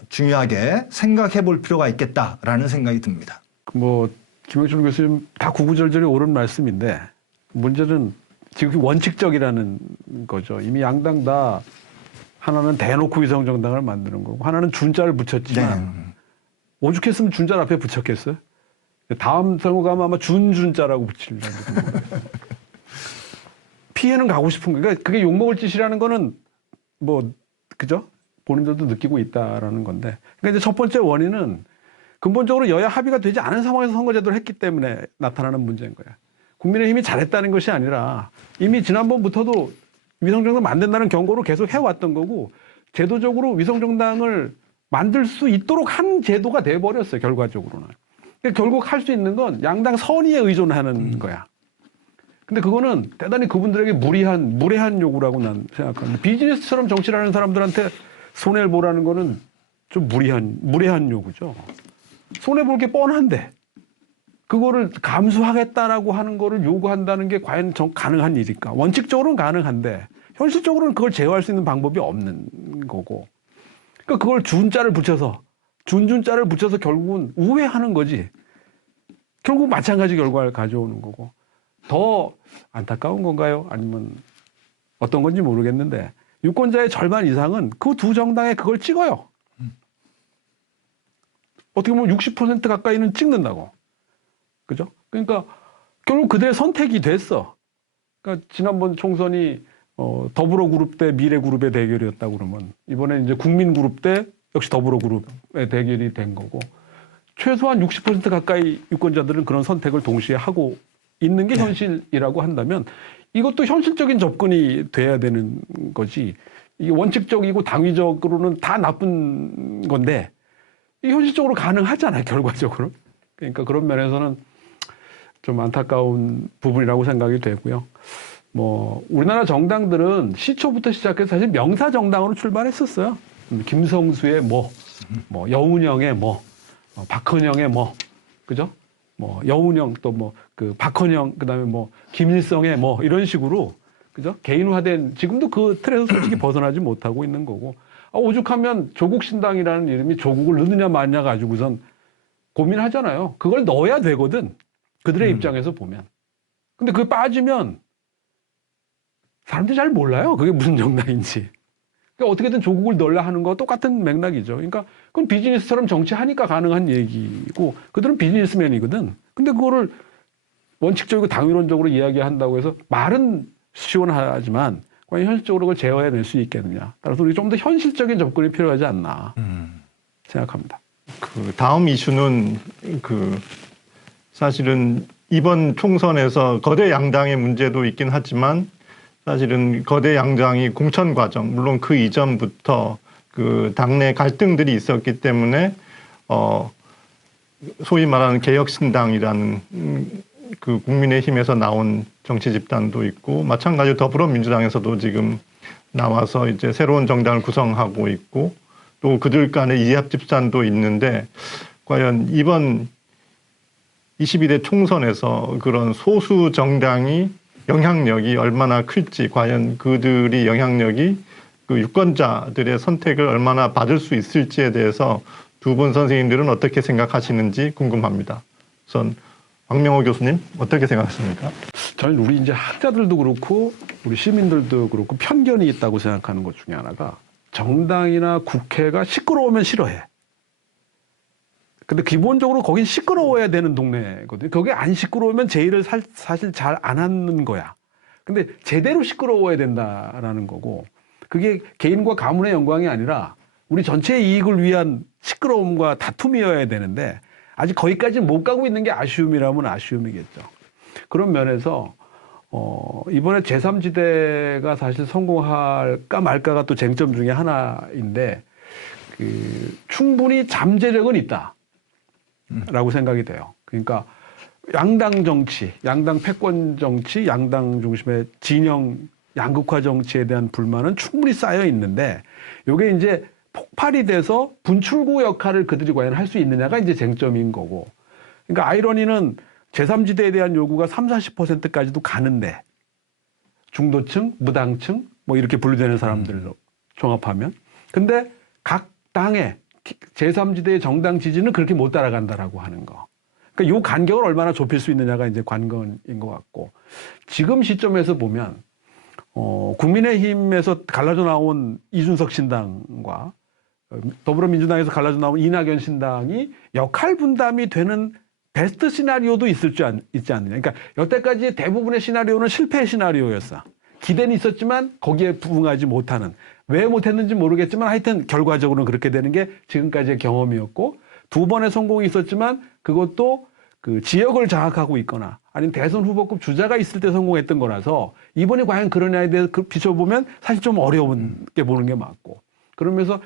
중요하게 생각해 볼 필요가 있겠다라는 생각이 듭니다. 뭐 김영철 교수님 다 구구절절히 옳은 말씀인데 문제는 지금 원칙적이라는 거죠. 이미 양당 다 하나는 대놓고 위성정당을 만드는 거고 하나는 준자를 붙였지만 오죽했으면 준자를 앞에 붙였겠어요? 다음 선거 가면 아마 준자라고 붙이려고 피해는 가고 싶은 거. 그러니까 그게 욕먹을 짓이라는 거는 뭐 그죠? 본인들도 느끼고 있다라는 건데. 그러니까 이제 첫 번째 원인은 근본적으로 여야 합의가 되지 않은 상황에서 선거제도를 했기 때문에 나타나는 문제인 거야. 국민의힘이 잘했다는 것이 아니라 이미 지난번부터도 위성정당 만든다는 경고를 계속 해왔던 거고 제도적으로 위성정당을 만들 수 있도록 한 제도가 돼버렸어요. 결과적으로는. 그러니까 결국 할 수 있는 건 양당 선의에 의존하는 거야. 근데 그거는 대단히 그분들에게 무례한 요구라고 난 생각합니다. 비즈니스처럼 정치를 하는 사람들한테 손해를 보라는 거는 좀 무례한 요구죠. 손해볼 게 뻔한데 그거를 감수하겠다라고 하는 거를 요구한다는 게 과연 가능한 일일까? 원칙적으로는 가능한데 현실적으로는 그걸 제어할 수 있는 방법이 없는 거고. 그러니까 그걸 준자를 붙여서 결국은 우회하는 거지. 결국 마찬가지 결과를 가져오는 거고. 더 안타까운 건가요? 아니면 어떤 건지 모르겠는데 유권자의 절반 이상은 그 두 정당에 그걸 찍어요. 어떻게 보면 60% 가까이는 찍는다고. 그죠? 그러니까 결국 그들의 선택이 됐어. 그러니까 지난번 총선이 더불어그룹 대 미래그룹의 대결이었다고 그러면 이번에 이제 국민그룹 대 역시 더불어그룹의 대결이 된 거고 최소한 60% 가까이 유권자들은 그런 선택을 동시에 하고 있는 게 현실이라고 한다면 이것도 현실적인 접근이 돼야 되는 거지. 이게 원칙적이고 당위적으로는 다 나쁜 건데 이게 현실적으로 가능하잖아요, 결과적으로. 그러니까 그런 면에서는 좀 안타까운 부분이라고 생각이 되고요. 뭐 우리나라 정당들은 시초부터 시작해서 사실 명사 정당으로 출발했었어요. 김성수의 뭐 여운형의 박헌영의 그죠? 뭐 여운형 또 뭐 그 박헌영 그다음에 뭐 김일성의 뭐 이런 식으로 그죠? 개인화된 지금도 그 틀에서 솔직히 벗어나지 못하고 있는 거고 오죽하면 조국신당이라는 이름이 조국을 넣느냐 마느냐 가지고선 고민하잖아요. 그걸 넣어야 되거든. 그들의 입장에서 보면. 근데 그게 빠지면 사람들이 잘 몰라요. 그게 무슨 정당인지. 그러니까 어떻게든 조국을 넣으려 하는 거와 똑같은 맥락이죠. 그러니까 그건 비즈니스처럼 정치하니까 가능한 얘기고 그들은 비즈니스맨이거든. 근데 그거를 원칙적이고 당위론적으로 이야기한다고 해서 말은 시원하지만 과연 현실적으로 그걸 제어해낼 수 있겠느냐. 따라서 우리 좀 더 현실적인 접근이 필요하지 않나 생각합니다. 그 다음 이슈는 그 사실은 이번 총선에서 거대 양당의 문제도 있긴 하지만 사실은 거대 양당이 공천 과정 물론 그 이전부터 그 당내 갈등들이 있었기 때문에 소위 말하는 개혁신당이라는 그 국민의힘에서 나온 정치 집단도 있고 마찬가지로 더불어민주당에서도 지금 나와서 이제 새로운 정당을 구성하고 있고 또 그들 간의 이합 집산도 있는데 과연 이번 22대 총선에서 그런 소수 정당이 영향력이 얼마나 클지 과연 그들이 영향력이 그 유권자들의 선택을 얼마나 받을 수 있을지에 대해서 두 분 선생님들은 어떻게 생각하시는지 궁금합니다. 우선 박명호 교수님 어떻게 생각하십니까? 저는 우리 이제 학자들도 그렇고 우리 시민들도 그렇고 편견이 있다고 생각하는 것 중에 하나가 정당이나 국회가 시끄러우면 싫어해. 근데 기본적으로 거긴 시끄러워야 되는 동네거든요. 거기 안 시끄러우면 제의를 사실 잘 안 하는 거야. 근데 제대로 시끄러워야 된다라는 거고 그게 개인과 가문의 영광이 아니라 우리 전체의 이익을 위한 시끄러움과 다툼이어야 되는데 아직 거기까지는 못 가고 있는 게 아쉬움이라면 아쉬움이겠죠. 그런 면에서 이번에 제3지대가 사실 성공할까 말까가 또 쟁점 중에 하나인데 충분히 잠재력은 있다라고 생각이 돼요. 그러니까 양당 정치, 양당 패권 정치, 양당 중심의 진영 양극화 정치에 대한 불만은 충분히 쌓여 있는데 이게 이제 폭발이 돼서 분출구 역할을 그들이 과연 할 수 있느냐가 이제 쟁점인 거고. 그러니까 아이러니는 제3지대에 대한 요구가 30~40%까지도 가는데 중도층, 무당층 뭐 이렇게 분류되는 사람들로 종합하면. 근데 각 당의 제3지대의 정당 지지는 그렇게 못 따라간다라고 하는 거. 그러니까 요 간격을 얼마나 좁힐 수 있느냐가 이제 관건인 것 같고. 지금 시점에서 보면 국민의힘에서 갈라져 나온 이준석 신당과 더불어민주당에서 갈라져 나온 이낙연 신당이 역할 분담이 되는 베스트 시나리오도 있지 않느냐. 그러니까 여태까지 대부분의 시나리오는 실패 시나리오였어. 기대는 있었지만 거기에 부응하지 못하는. 왜 못했는지 모르겠지만 하여튼 결과적으로는 그렇게 되는 게 지금까지의 경험이었고 두 번의 성공이 있었지만 그것도 그 지역을 장악하고 있거나 아니면 대선 후보급 주자가 있을 때 성공했던 거라서 이번에 과연 그러냐에 대해서 비춰보면 사실 좀 어려운 게 보는 게 맞고 그러면서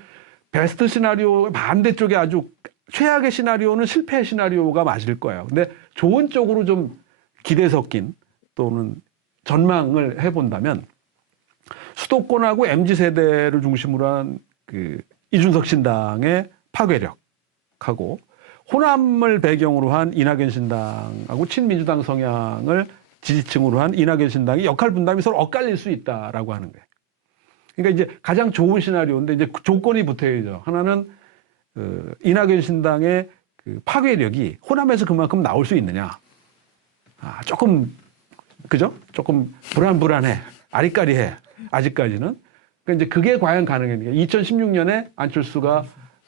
베스트 시나리오 반대쪽에 아주 최악의 시나리오는 실패 시나리오가 맞을 거예요. 근데 좋은 쪽으로 좀 기대 섞인 또는 전망을 해본다면 수도권하고 MZ세대를 중심으로 한 그 이준석 신당의 파괴력하고 호남을 배경으로 한 이낙연 신당하고 친민주당 성향을 지지층으로 한 이낙연 신당이 역할 분담이 서로 엇갈릴 수 있다라고 하는 거예요. 그러니까 이제 가장 좋은 시나리오인데 이제 조건이 붙어야죠. 하나는 이낙연 신당의 그 파괴력이 호남에서 그만큼 나올 수 있느냐. 조금 그죠? 조금 불안해. 아리까리해. 아직까지는. 그러니까 이제 그게 과연 가능했는가. 2016년에 안철수가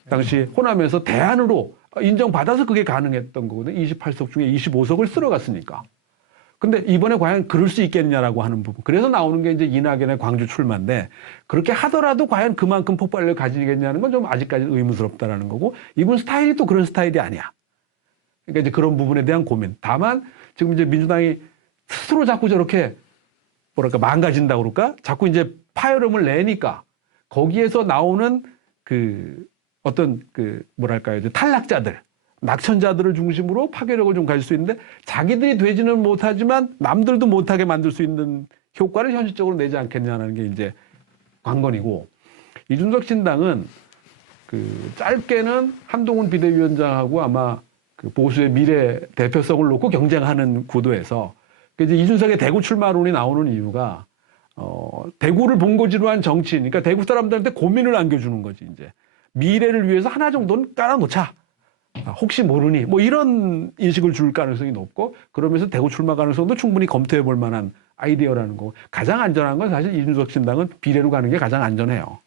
당시 호남에서 대안으로 인정받아서 그게 가능했던 거거든요. 28석 중에 25석을 쓸어갔으니까. 근데 이번에 과연 그럴 수 있겠냐라고 하는 부분. 그래서 나오는 게 이제 이낙연의 광주 출마인데 그렇게 하더라도 과연 그만큼 폭발력을 가지겠냐는 건 좀 아직까지는 의문스럽다라는 거고 이분 스타일이 또 그런 스타일이 아니야. 그러니까 이제 그런 부분에 대한 고민. 다만 지금 이제 민주당이 스스로 자꾸 저렇게 뭐랄까 망가진다고 그럴까? 자꾸 이제 파열음을 내니까 거기에서 나오는 그 어떤 그 뭐랄까요? 이제 탈락자들. 낙천자들을 중심으로 파괴력을 좀 가질 수 있는데 자기들이 되지는 못하지만 남들도 못하게 만들 수 있는 효과를 현실적으로 내지 않겠냐는 게 이제 관건이고 이준석 신당은 그 짧게는 한동훈 비대위원장하고 아마 그 보수의 미래 대표성을 놓고 경쟁하는 구도에서 이제 이준석의 대구 출마론이 나오는 이유가 대구를 본거지로 한 정치인, 그러니까 대구 사람들한테 고민을 안겨주는 거지. 이제 미래를 위해서 하나 정도는 깔아놓자. 혹시 모르니 뭐 이런 인식을 줄 가능성이 높고, 그러면서 대구 출마 가능성도 충분히 검토해 볼 만한 아이디어라는 거고, 가장 안전한 건 사실 이준석 신당은 비례로 가는 게 가장 안전해요.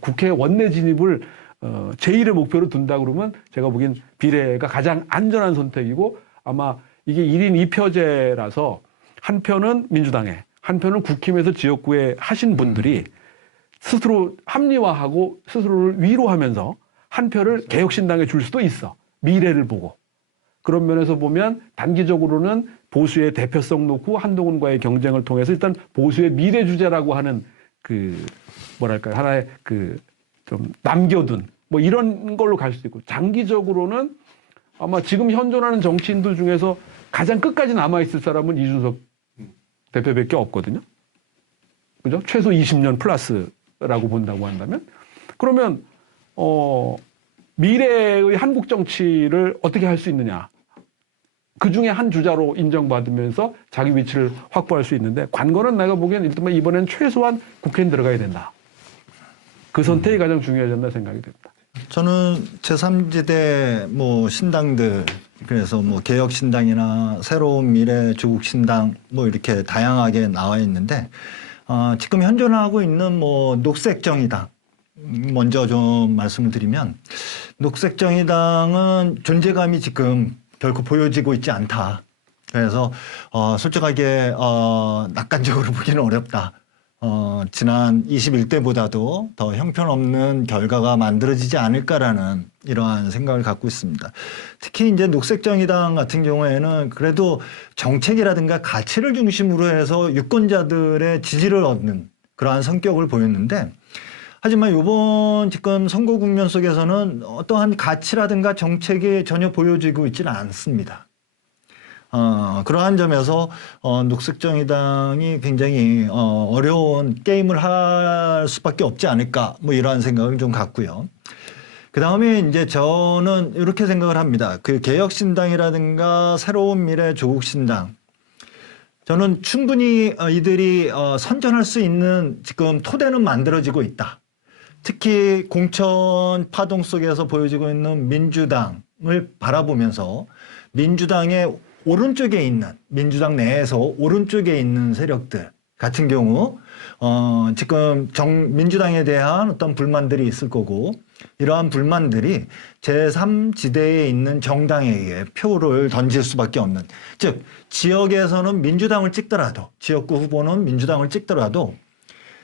국회 원내 진입을 제1의 목표로 둔다 그러면 제가 보기엔 비례가 가장 안전한 선택이고, 아마 이게 1인 2표제라서 한 표는 민주당에, 한 표는 국힘에서 지역구에 하신 분들이 스스로 합리화하고 스스로를 위로하면서 한 표를 개혁신당에 줄 수도 있어. 미래를 보고. 그런 면에서 보면 단기적으로는 보수의 대표성 놓고 한동훈과의 경쟁을 통해서 일단 보수의 미래 주제라고 하는 그 뭐랄까요, 하나의 그 좀 남겨둔 뭐 이런 걸로 갈 수도 있고, 장기적으로는 아마 지금 현존하는 정치인들 중에서 가장 끝까지 남아있을 사람은 이준석 대표밖에 없거든요. 그죠? 최소 20년 플러스라고 본다고 한다면, 그러면 미래의 한국 정치를 어떻게 할 수 있느냐. 그 중에 한 주자로 인정받으면서 자기 위치를 확보할 수 있는데, 관건은 내가 보기엔 일단 이번엔 최소한 국회에 들어가야 된다. 그 선택이 가장 중요하지 않나 생각이 됩니다. 저는 제3지대 뭐 신당들, 그래서 뭐 개혁신당이나 새로운 미래 조국신당 뭐 이렇게 다양하게 나와 있는데, 지금 현존하고 있는 뭐 녹색정의당 먼저 좀 말씀을 드리면, 녹색정의당은 존재감이 지금 결코 보여지고 있지 않다. 그래서 솔직하게 낙관적으로 보기는 어렵다. 지난 21대보다도 더 형편없는 결과가 만들어지지 않을까라는 이러한 생각을 갖고 있습니다. 특히 이제 녹색정의당 같은 경우에는 그래도 정책이라든가 가치를 중심으로 해서 유권자들의 지지를 얻는 그러한 성격을 보였는데, 하지만 이번 지금 선거 국면 속에서는 어떠한 가치라든가 정책이 전혀 보여지고 있지는 않습니다. 그러한 점에서 녹색정의당이 굉장히 어려운 게임을 할 수밖에 없지 않을까, 뭐 이러한 생각을 좀 갖고요. 그 다음에 이제 저는 이렇게 생각을 합니다. 그 개혁신당이라든가 새로운 미래 조국신당, 저는 충분히 이들이 선전할 수 있는 지금 토대는 만들어지고 있다. 특히 공천 파동 속에서 보여지고 있는 민주당을 바라보면서 민주당의 오른쪽에 있는, 민주당 내에서 오른쪽에 있는 세력들 같은 경우 지금 민주당에 대한 어떤 불만들이 있을 거고, 이러한 불만들이 제3지대에 있는 정당에게 표를 던질 수밖에 없는, 즉 지역에서는 민주당을 찍더라도, 지역구 후보는 민주당을 찍더라도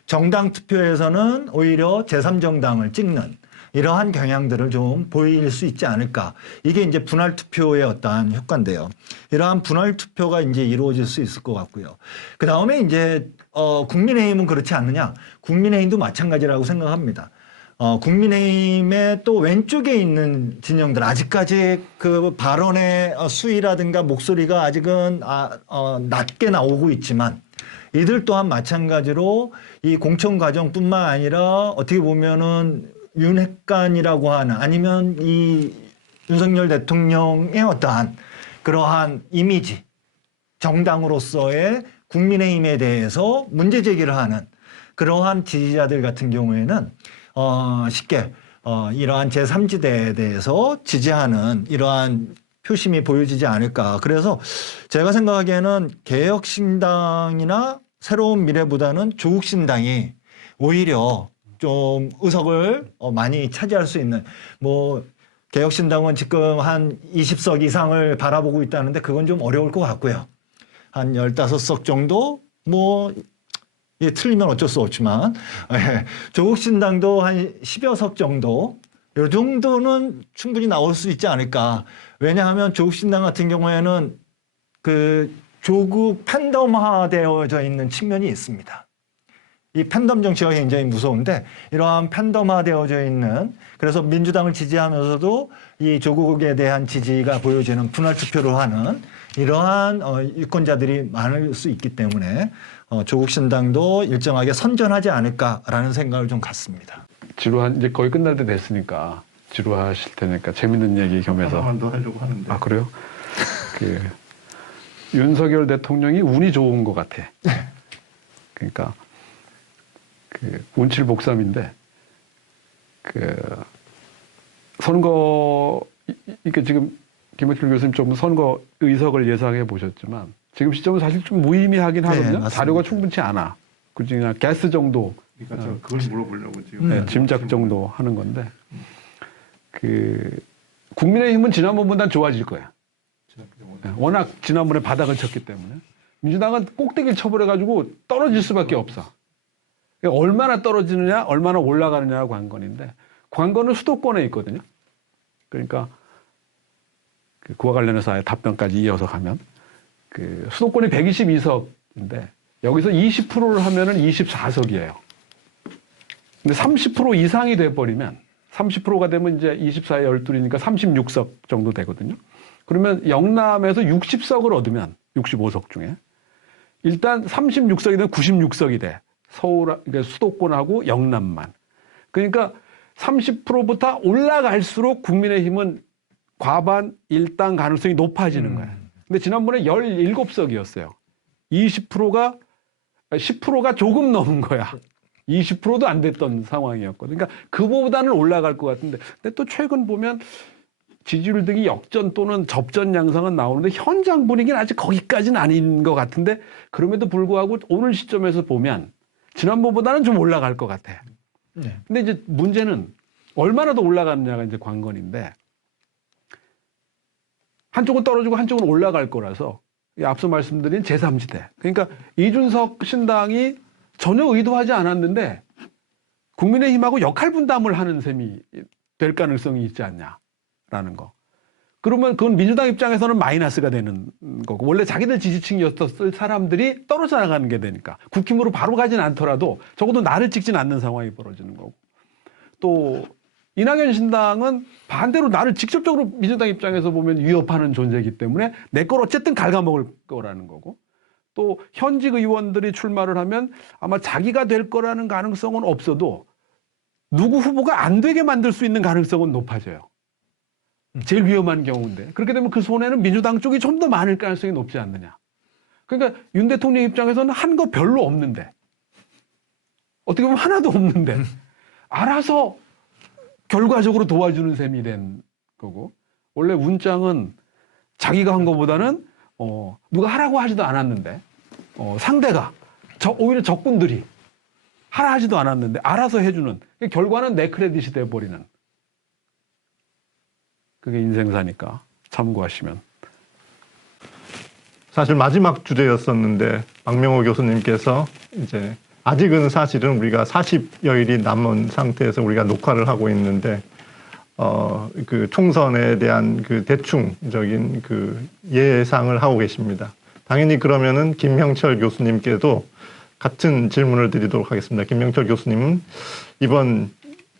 정당 투표에서는 오히려 제3정당을 찍는 이러한 경향들을 좀 보일 수 있지 않을까. 이게 이제 분할 투표의 어떠한 효과인데요. 이러한 분할 투표가 이제 이루어질 수 있을 것 같고요. 그 다음에 이제 국민의힘은 그렇지 않느냐? 국민의힘도 마찬가지라고 생각합니다. 국민의힘의 또 왼쪽에 있는 진영들, 아직까지 그 발언의 수위라든가 목소리가 아직은 낮게 나오고 있지만, 이들 또한 마찬가지로 이 공천 과정뿐만 아니라 어떻게 보면은 윤핵관이라고 하는, 아니면 이 윤석열 대통령의 어떠한 그러한 이미지, 정당으로서의 국민의힘에 대해서 문제 제기를 하는 그러한 지지자들 같은 경우에는 쉽게 이러한 제3지대에 대해서 지지하는 이러한 표심이 보여지지 않을까. 그래서 제가 생각하기에는 개혁신당이나 새로운 미래보다는 조국신당이 오히려 좀 의석을 많이 차지할 수 있는, 뭐 개혁신당은 지금 한 20석 이상을 바라보고 있다는데 그건 좀 어려울 것 같고요. 한 15석 정도, 뭐 틀리면 어쩔 수 없지만, 조국신당도 한 10여 석 정도, 이 정도는 충분히 나올 수 있지 않을까. 왜냐하면 조국신당 같은 경우에는 그 조국 팬덤화되어져 있는 측면이 있습니다. 이 팬덤 정치가 굉장히 무서운데, 이러한 팬덤화되어져 있는, 그래서 민주당을 지지하면서도 이 조국에 대한 지지가 보여지는 분할 투표를 하는 이러한 유권자들이 많을 수 있기 때문에 조국신당도 일정하게 선전하지 않을까라는 생각을 좀 갖습니다. 지루한 이제 거의 끝날 때 됐으니까 지루하실 테니까 재밌는 얘기 겸해서. 하나만 더 하려고 하는데. 아, 그래요? 그 윤석열 대통령이 운이 좋은 것 같아. 그러니까 그 운칠복삼인데 그 선거 이게 지금 김학길 교수님 좀 선거 의석을 예상해 보셨지만 지금 시점은 사실 좀 무의미하긴 하거든요. 맞습니다. 자료가 충분치 않아. 그냥 게스 정도, 그러니까 저 그걸 물어보려고 지금. 네, 짐작 정도 하는 건데 그 국민의힘은 지난번보단 좋아질 거야. 네, 워낙 지난번에 바닥을 쳤기 때문에 민주당은 꼭대기를 쳐버려가지고 떨어질 수밖에 없어. 그러니까 얼마나 떨어지느냐, 얼마나 올라가느냐가 관건인데 관건은 수도권에 있거든요. 그러니까 그와 관련해서 아예 답변까지 이어서 가면 그 수도권이 122석인데 여기서 20%를 하면은 24석이에요. 근데 30% 이상이 돼버리면 30%가 되면 이제 24에 12이니까 36석 정도 되거든요. 그러면 영남에서 60석을 얻으면 65석 중에 일단 36석이 되면 96석이 돼. 서울, 그러니까 수도권하고 영남만. 그러니까 30%부터 올라갈수록 국민의힘은 과반 일당 가능성이 높아지는 거예요. 근데 지난번에 17석이었어요. 20%가 10%가 조금 넘은 거야. 20%도 안 됐던 상황이었거든요. 그러니까 그보다는 올라갈 것 같은데 근데 또 최근 보면 지지율 등이 역전 또는 접전 양상은 나오는데 현장 분위기는 아직 거기까지는 아닌 것 같은데 그럼에도 불구하고 오늘 시점에서 보면 지난번보다는 좀 올라갈 것 같아. 네. 근데 이제 문제는 얼마나 더 올라가느냐가 이제 관건인데 한쪽은 떨어지고 한쪽은 올라갈 거라서 앞서 말씀드린 제3지대. 그러니까 이준석 신당이 전혀 의도하지 않았는데 국민의힘하고 역할 분담을 하는 셈이 될 가능성이 있지 않냐라는 거. 그러면 그건 민주당 입장에서는 마이너스가 되는 거고 원래 자기들 지지층이었을 사람들이 떨어져 나가는 게 되니까 국힘으로 바로 가진 않더라도 적어도 나를 찍진 않는 상황이 벌어지는 거고 또 이낙연 신당은 반대로 나를 직접적으로 민주당 입장에서 보면 위협하는 존재이기 때문에 내 걸 어쨌든 갉아먹을 거라는 거고 또 현직 의원들이 출마를 하면 아마 자기가 될 거라는 가능성은 없어도 누구 후보가 안 되게 만들 수 있는 가능성은 높아져요. 제일 위험한 경우인데 그렇게 되면 그 손해는 민주당 쪽이 좀 더 많을 가능성이 높지 않느냐. 그러니까 윤 대통령 입장에서는 한 거 별로 없는데 어떻게 보면 하나도 없는데 알아서 결과적으로 도와주는 셈이 된 거고 원래 문장은 자기가 한 것보다는 누가 하라고 하지도 않았는데 상대가 오히려 적군들이 하라 하지도 않았는데 알아서 해주는 결과는 내 크레딧이 돼버리는 그게 인생사니까 참고하시면. 사실 마지막 주제였었는데 박명호 교수님께서 이제 아직은 사실은 우리가 40여일이 남은 상태에서 우리가 녹화를 하고 있는데 그 총선에 대한 그 대충적인 그 예상을 하고 계십니다. 당연히 그러면은 김명철 교수님께도 같은 질문을 드리도록 하겠습니다. 김명철 교수님은 이번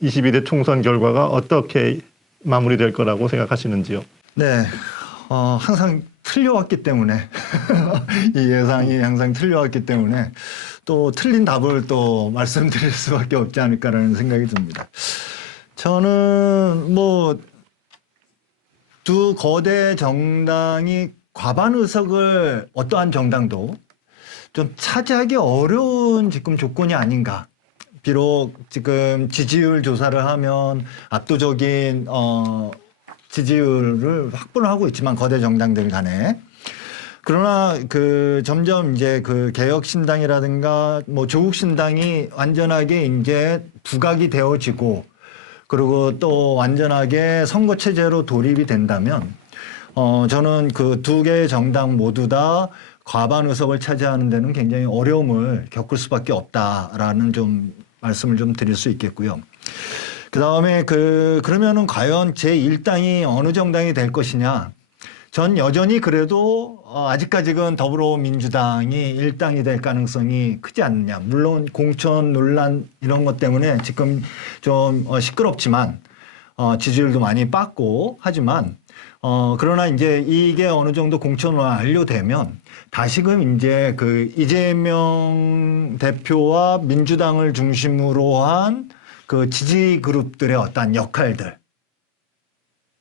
22대 총선 결과가 어떻게 마무리될 거라고 생각하시는지요? 네, 항상 틀려왔기 때문에 이 예상이 항상 틀려왔기 때문에 또 틀린 답을 또 말씀드릴 수밖에 없지 않을까라는 생각이 듭니다. 저는 뭐 두 거대 정당이 과반 의석을 어떠한 정당도 좀 차지하기 어려운 지금 조건이 아닌가. 비록 지금 지지율 조사를 하면 압도적인 지지율을 확보를 하고 있지만 거대 정당들 간에 그러나 그 점점 이제 그 개혁신당이라든가 뭐 조국신당이 완전하게 이제 부각이 되어지고 그리고 또 완전하게 선거체제로 돌입이 된다면 저는 그 두 개의 정당 모두 다 과반 의석을 차지하는 데는 굉장히 어려움을 겪을 수밖에 없다라는 좀 말씀을 좀 드릴 수 있겠고요. 그 다음에 그러면은 과연 제1당이 어느 정당이 될 것이냐. 전 여전히 그래도 아직까지는 더불어민주당이 1당이 될 가능성이 크지 않느냐. 물론 공천 논란 이런 것 때문에 지금 좀 시끄럽지만 지지율도 많이 빠고 하지만 그러나 이제 이게 어느 정도 공천으로 완료되면 다시금 이제 그 이재명 대표와 민주당을 중심으로 한 그 지지 그룹들의 어떤 역할들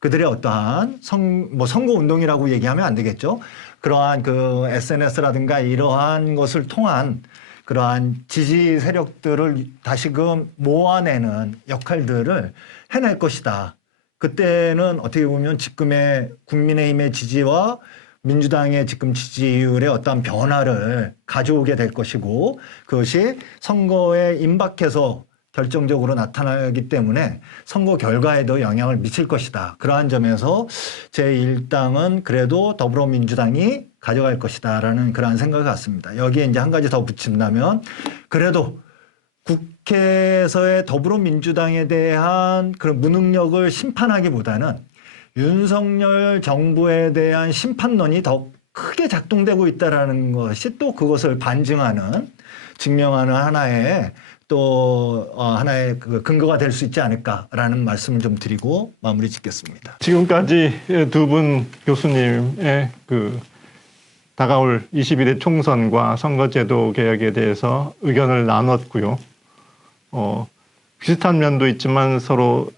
그들의 어떠한 선거 운동이라고 얘기하면 안 되겠죠. 그러한 그 SNS라든가 이러한 것을 통한 그러한 지지 세력들을 다시금 모아내는 역할들을 해낼 것이다. 그때는 어떻게 보면 지금의 국민의힘의 지지와 민주당의 지금 지지율의 어떠한 변화를 가져오게 될 것이고 그것이 선거에 임박해서 결정적으로 나타나기 때문에 선거 결과에도 영향을 미칠 것이다. 그러한 점에서 제1당은 그래도 더불어민주당이 가져갈 것이다라는 그러한 생각을 갖습니다. 여기에 이제 한 가지 더 붙인다면 그래도 국회에서의 더불어민주당에 대한 그런 무능력을 심판하기보다는 윤석열 정부에 대한 심판론이 더 크게 작동되고 있다라는 것이 또 그것을 반증하는 증명하는 하나의 하나의 그 근거가 될 수 있지 않을까라는 말씀을 좀 드리고 마무리 짓겠습니다. 지금까지 두 분 교수님의 그 다가올 21대 총선과 선거제도 개혁에 대해서 의견을 나눴고요. 비슷한 면도 있지만 서로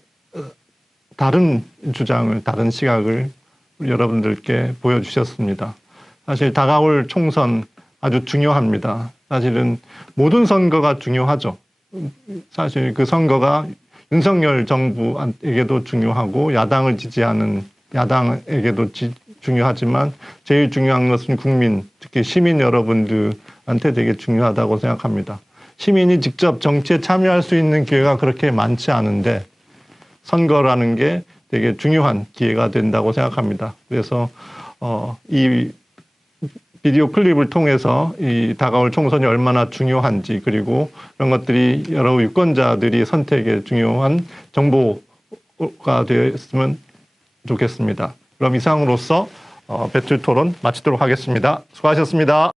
다른 주장을, 다른 시각을 여러분들께 보여주셨습니다. 사실 다가올 총선 아주 중요합니다. 사실은 모든 선거가 중요하죠. 사실 그 선거가 윤석열 정부에게도 중요하고 야당을 지지하는 야당에게도 중요하지만 제일 중요한 것은 국민, 특히 시민 여러분들한테 되게 중요하다고 생각합니다. 시민이 직접 정치에 참여할 수 있는 기회가 그렇게 많지 않은데 선거라는 게 되게 중요한 기회가 된다고 생각합니다. 그래서 이 비디오 클립을 통해서 이 다가올 총선이 얼마나 중요한지 그리고 이런 것들이 여러 유권자들이 선택에 중요한 정보가 되었으면 좋겠습니다. 그럼 이상으로서 배틀 토론 마치도록 하겠습니다. 수고하셨습니다.